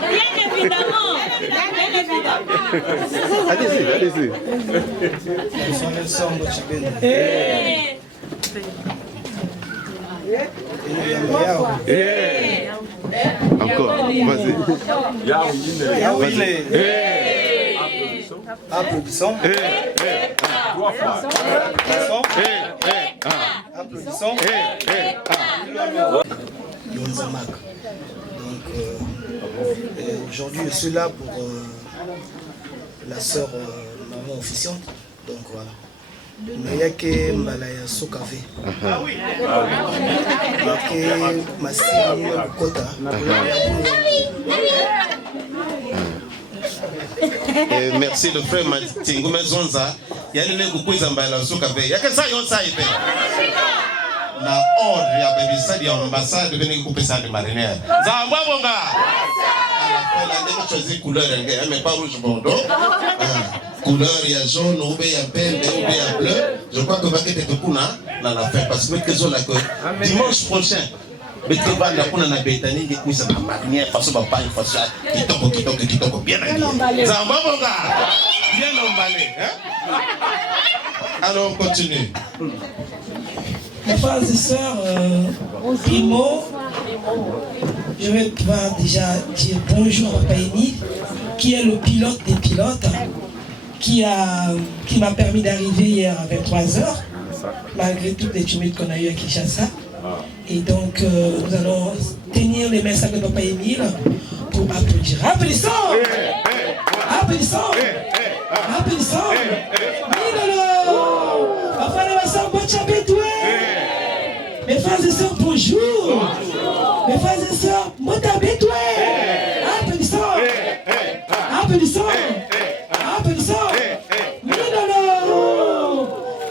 Bien évidemment. Allez-y. Encore, vas-y. Applaudissons. Applaudissons. Yonzamak. Donc, aujourd'hui, je suis là pour la sœur maman officiante. Donc voilà. Mais il y a que Malaya Sokave. Massimo Kota. Merci le frère Matingo Mezonza. Il y a une Kukuiza Mbala Sokave. Il y a que ça, il y a ça. Na ordre ya baby stade ya ambassade venir couper ça de marinière. Zamba bonga. La ndeko choisi couleur ngé mais pas rouge bordeaux. Couleur ya jaune ou bien pembe ou bien bleu. Je crois que bakete tukuna na la fête parce que kezo la dimanche prochain. Bete banda kuna na betani ngi kuisa na marinière façon ba pas façon kitoko bien habillé. Zamba bonga. Bien emballé, hein? Alors on continue. Mes frères et sœurs, primo, je vais pouvoir déjà dire bonjour à Papa Émile, qui est le pilote des pilotes, qui m'a permis d'arriver hier à 23h, malgré toutes les tumultes qu'on a eues à Kinshasa. Et donc, nous allons tenir les messages de Papa Émile pour applaudir. Applaudissons! Applaudissons! Applaudissons! Mes frères et sœurs, bonjour. Mes frères et sœurs, Motabetoué. Applaudissons. Applaudissons. Applaudissons.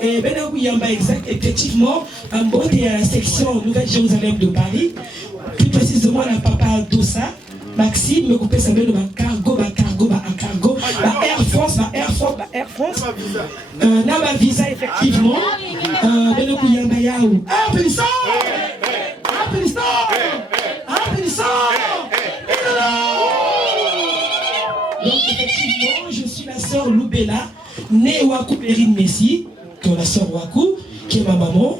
Et Benoît Yamba, exact, effectivement, en beauté à la section Nouvelle-Jérusalem de Paris, plus précisément la Papa Dossa, Maxime, me coupait sa main de ma cargo, Air France, na ma visa, effectivement, Benoît Yamba Yaou. Applaudissons. Applaudissons. Applaudissons. Donc, effectivement, je suis la sœur Loubella, née Wakou Perrine Messi, que la sœur Wakou, qui est ma maman.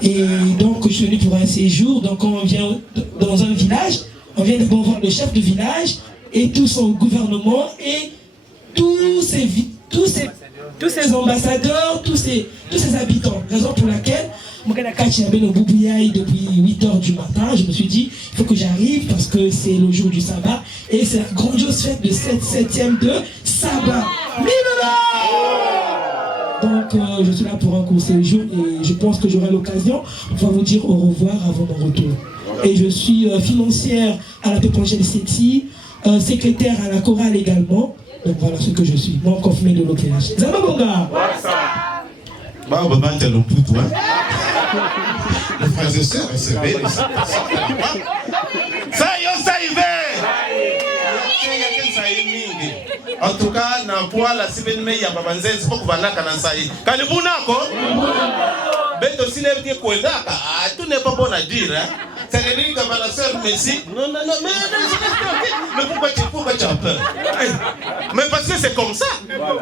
Et donc, je suis venue pour un séjour. Donc, on vient dans un village. On vient d'abord voir le chef de village et tout son gouvernement et tous ces ambassadeurs, tous ces habitants. Raison pour laquelle, depuis 8h du matin, je me suis dit, il faut que j'arrive parce que c'est le jour du sabbat et c'est la grandiose fête de 7e de sabbat. Donc je suis là pour un court séjour et je pense que j'aurai l'occasion de vous dire au revoir avant mon retour. Et je suis financière à la Péponchelle City, secrétaire à la chorale également. Donc voilà ce que je suis, moi confirmé de l'OPH. Zama Bonga. Les frères et sœurs, c'est belle. Ça y va. En tout cas, na poa la semaine mais ya babanzenzi pour kubanaka na sai. Karibuni nako. Beto sile bien kwendaka. Tout n'est pas bon à dire hein. Ça veut dire que la sœur Messi. Non mais pourquoi tu as peur? Mais parce que c'est comme ça.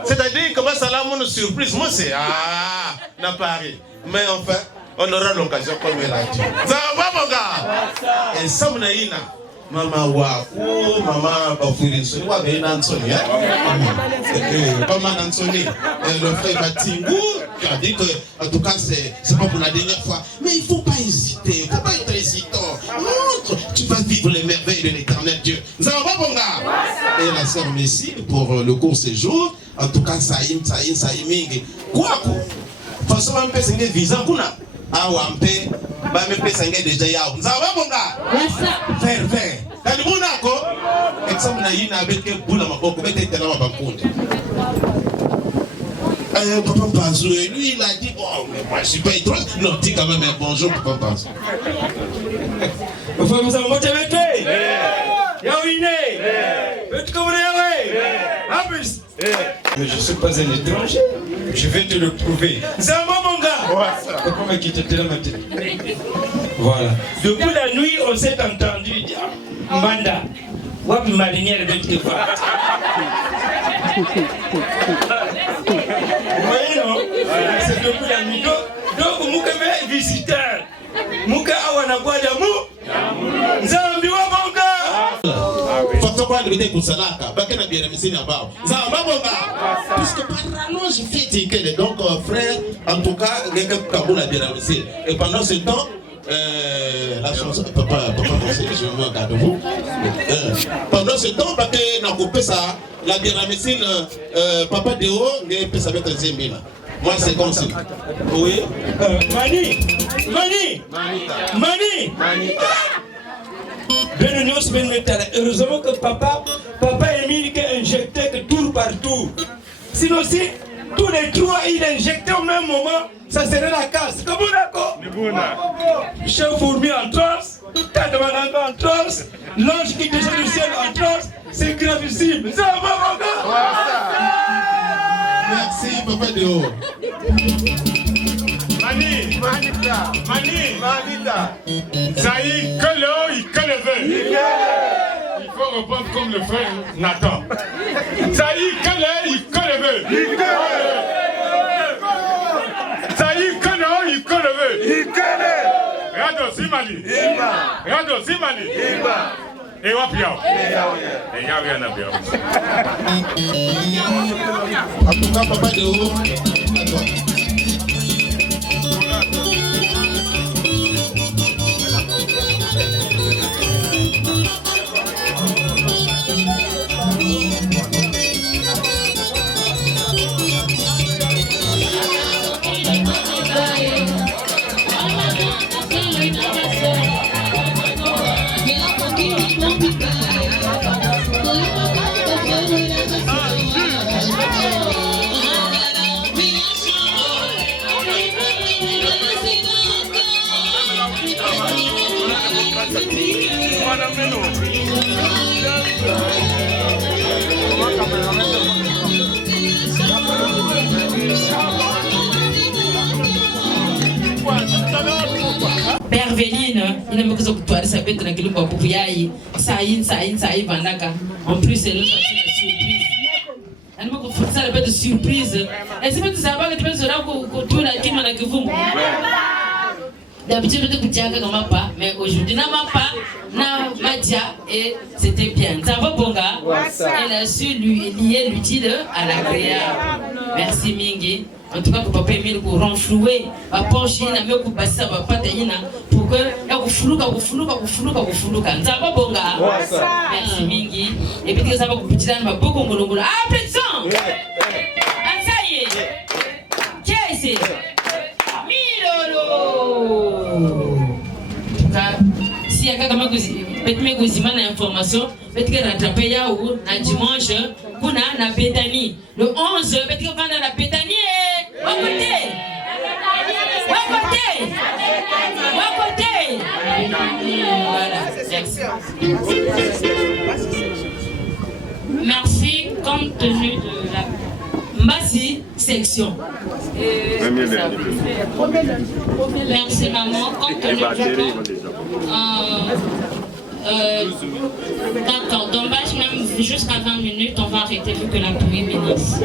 C'est-à-dire que ça là mon surprise moi c'est na Paris. Mais enfin, on aura l'occasion comme elle a dit. Ça va mon gars. Et ça mon ina. Mama Waku, Mama Bafurisoni, Wabe Nansoni, pas Nansoni, le frère Matingo, qui a dit que, en tout cas, c'est pas pour la dernière fois. Mais il ne faut pas hésiter, il ne faut pas être hésitant. Montre, tu vas vivre les merveilles de l'éternel Dieu. Nous allons pas bon gars. Et la sœur Messi, pour le court séjour, en tout cas, Saïm, quoi, façon, on peut s'engager visa, kuna. Ah, on peut, me peut s'engager déjà, yao. Nous allons pas bon gars. Faire. Karibuni nako exemple na yina avec bula maboko bete tena mabakunde Papa Panzo lui il a dit oh mais moi je suis pas trop non dis quand même bonjour Papa Panzo Vous avez moté avec mais je ne suis pas un étranger. Je vais te le prouver. Zama mon gars. Comment qui te là maintenant? Voilà. Depuis la nuit, on s'est entendu dire Mbanda, wap marinière de Teva. Vous voyez non? C'est depuis la nuit. Donc, vous avez visiteur. Muka awana kwa damu. Zambi wa bonga. Faut pas le dire pour ça là. Bakena na bien misini abao. Zamba bonga. Puisque par rallonge fait donc frère en tout cas quelqu'un kabula bien misini. Et pendant ce temps la chanson papa conseiller je me regarde vous. Pendant ce temps bakena na couper ça la bien misini papa Deo nge pesa mettre zembina. Moi c'est comme ça. Oui. Mani. Heureusement que papa Émile qui a injecté que tour par tour. Sinon si tous les trois il injectait au même moment, ça serait la casse. Comment d'accord? Chef fourmi en transe, Tadamananga en transe, l'ange qui descend du ciel en transe, c'est gravissime. Ça va mon gars? Merci papa Deo. Mani, Zahir, que le haut, il que le veut. Il faut répondre comme le frère Nathan. Zahir, que le haut, il que le veut. Zahir, que le haut, il que le veut. Rado Simali. Et wapiao. Et y'a rien à bien. En tout cas, papa Deo, à toi. Père Véline, il a mis que toi, ça peut être tranquille pour Pouyaï, Saïd, Vandaka. En plus, c'est une surprise. Elle m'a fait ça, la surprise. Et c'est pas que ça va que tu peux se rendre compte que tu as qui m'a dit que vous. D'habitude, je ne sais pas, mais aujourd'hui, je ne sais pas, et c'était bien. Ça va, Bonga? Elle a su lier l'utile à l'agréable. Merci, Mingi. En tout cas, que papa Emile pour renflouer, à pencher, à me couper ça, à pas tailler, pour que vous flouka. Ça va, Bonga? Merci, Mingi. Et puis, ça va vous petit dans ma beaucoup de ah, présent! Ah, ça y est! Qu'est-ce que c'est? Si il y a quelqu'un qui a information, peut-être rattraper Yahoo, na dimanche, pour na Béthanie. Le 11, peut-être qu'on va dans la Béthanie. Voilà, merci, compte tenu de la Mbassi section. Merci maman, compte tenu du d'accord, dommage même jusqu'à 20 minutes, on va arrêter vu que la pluie menace.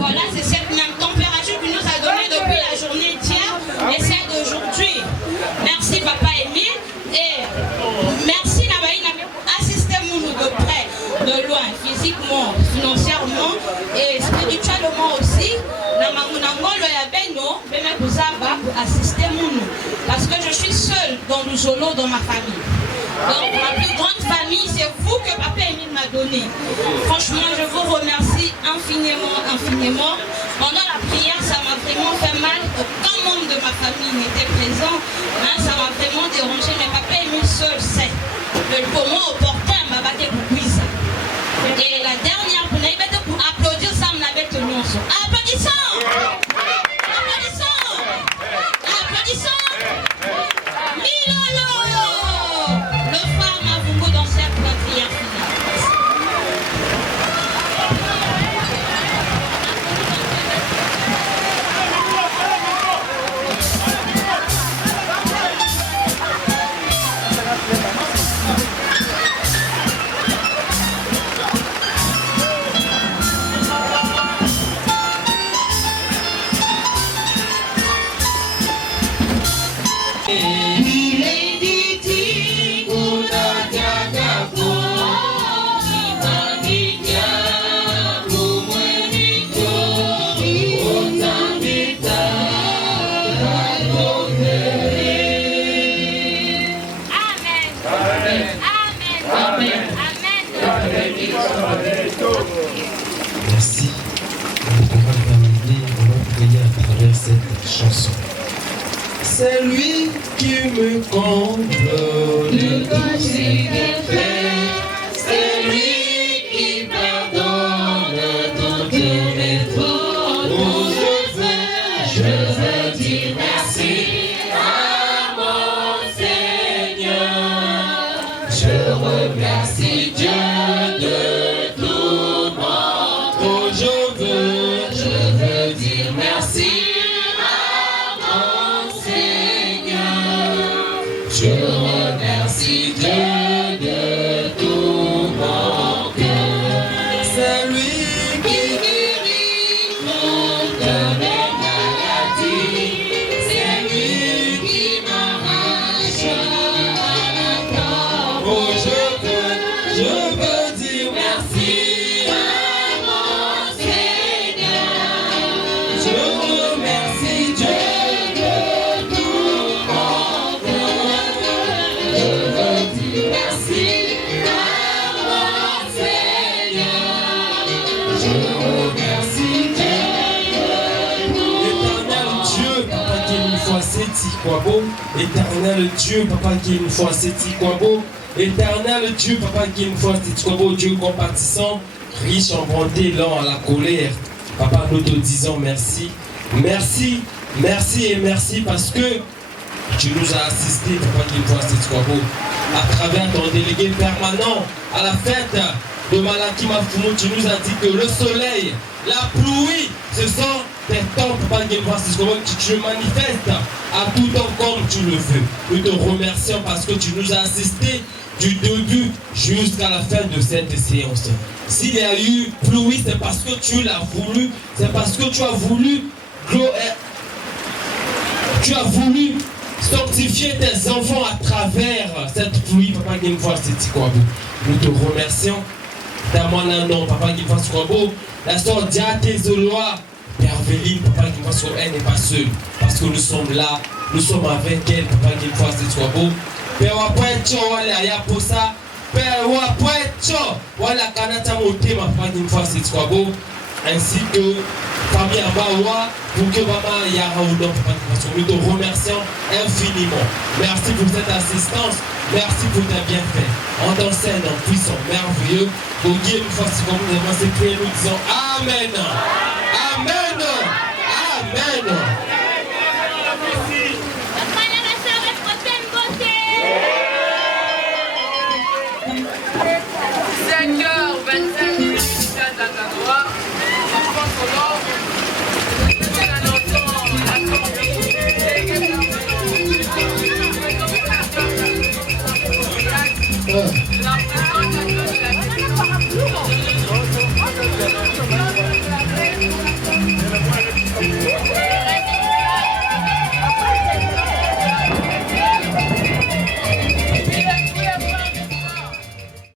Voilà, c'est cette même température qu'il nous a donnée depuis la journée d'hier et celle d'aujourd'hui. Merci Papa Émile et merci Nabaï pour assister nous de près, de loin, physiquement, financièrement et spirituellement aussi. Pour assister nous parce que je suis seule dans le solo dans ma famille. Donc ma plus grande famille, c'est vous que Papa Émile m'a donné. Franchement, je vous remercie infiniment, infiniment. Pendant la prière, ça m'a vraiment fait mal. Aucun membre de ma famille n'était présent. Hein, ça m'a vraiment dérangé. Mais Papa Émile seul sait. Pour moi, opportun, m'a battu pour ça. Et la dernière, pour applaudir ça, on avait tenu ensemble. Applaudissons! Applaudissons! Applaudissons! Milolo! Le phare m'a beaucoup dansé pour la prière finale. Merci. On va terminer, on va prier à travers cette chanson. C'est lui qui me comble de tous ses défaits. C'est lui qui pardonne toutes mes fautes. Oh, je veux dire merci à mon Seigneur. Je remercie Dieu de tout mon cœur. Oh, je veux dire merci à mon Seigneur. Je remercie Dieu de tout mon cœur. C'est lui qui guérit contre les maladies. C'est lui qui m'arrache à la corde. Oh, je veux dire merci à mon Seigneur. Je remercie Dieu de tout mon cœur. Je veux dire merci à mon Seigneur. Je remercie Dieu de tout. Éternel Dieu, Papa qui est une fois c'est quoi beau. Éternel Dieu, Papa qui est une fois c'est quoi beau. Dieu compatissant, riche en bonté, lent à la colère. Papa, nous te disons merci. Merci, merci et merci parce que tu nous as assistés, Papa qui est une fois c'est quoi beau. À travers ton délégué permanent à la fête de Malaki Mafumu, tu nous as dit que le soleil, la pluie, ce sont tes temps, Papa qui est une fois c'est quoi beau, que tu manifestes à tout temps comme tu le veux. Nous te remercions parce que tu nous as assistés du début jusqu'à la fin de cette séance. S'il y a eu pluie, c'est parce que tu l'as voulu, c'est parce que tu as voulu sanctifier tes enfants à travers cette pluie, Papa qui est une fois c'est quoi beau. Nous te remercions. Damanano, Papa qui fasse quoi beau. La sœur Diaté Zoloa, Père Véline, Papa qui fasse quoi, elle n'est pas seule. Parce que nous sommes là, nous sommes avec elle, Papa qui fasse quoi beau. Père Wapoecho, Wala Yaposa, Père Wapoecho, Wala Kanata Motema, Papa qui fasse quoi beau. Ainsi que famille Abawa, pour que Maman Yaraoudon, Papa qui fasse. Nous te remercions infiniment. Merci pour cette assistance. Merci pour tes bienfaits. En ton scène, en puissant, merveilleux. Pour Dieu, une fois si vous nous avancez, priez, nous disons Amen. Amen. Amen. La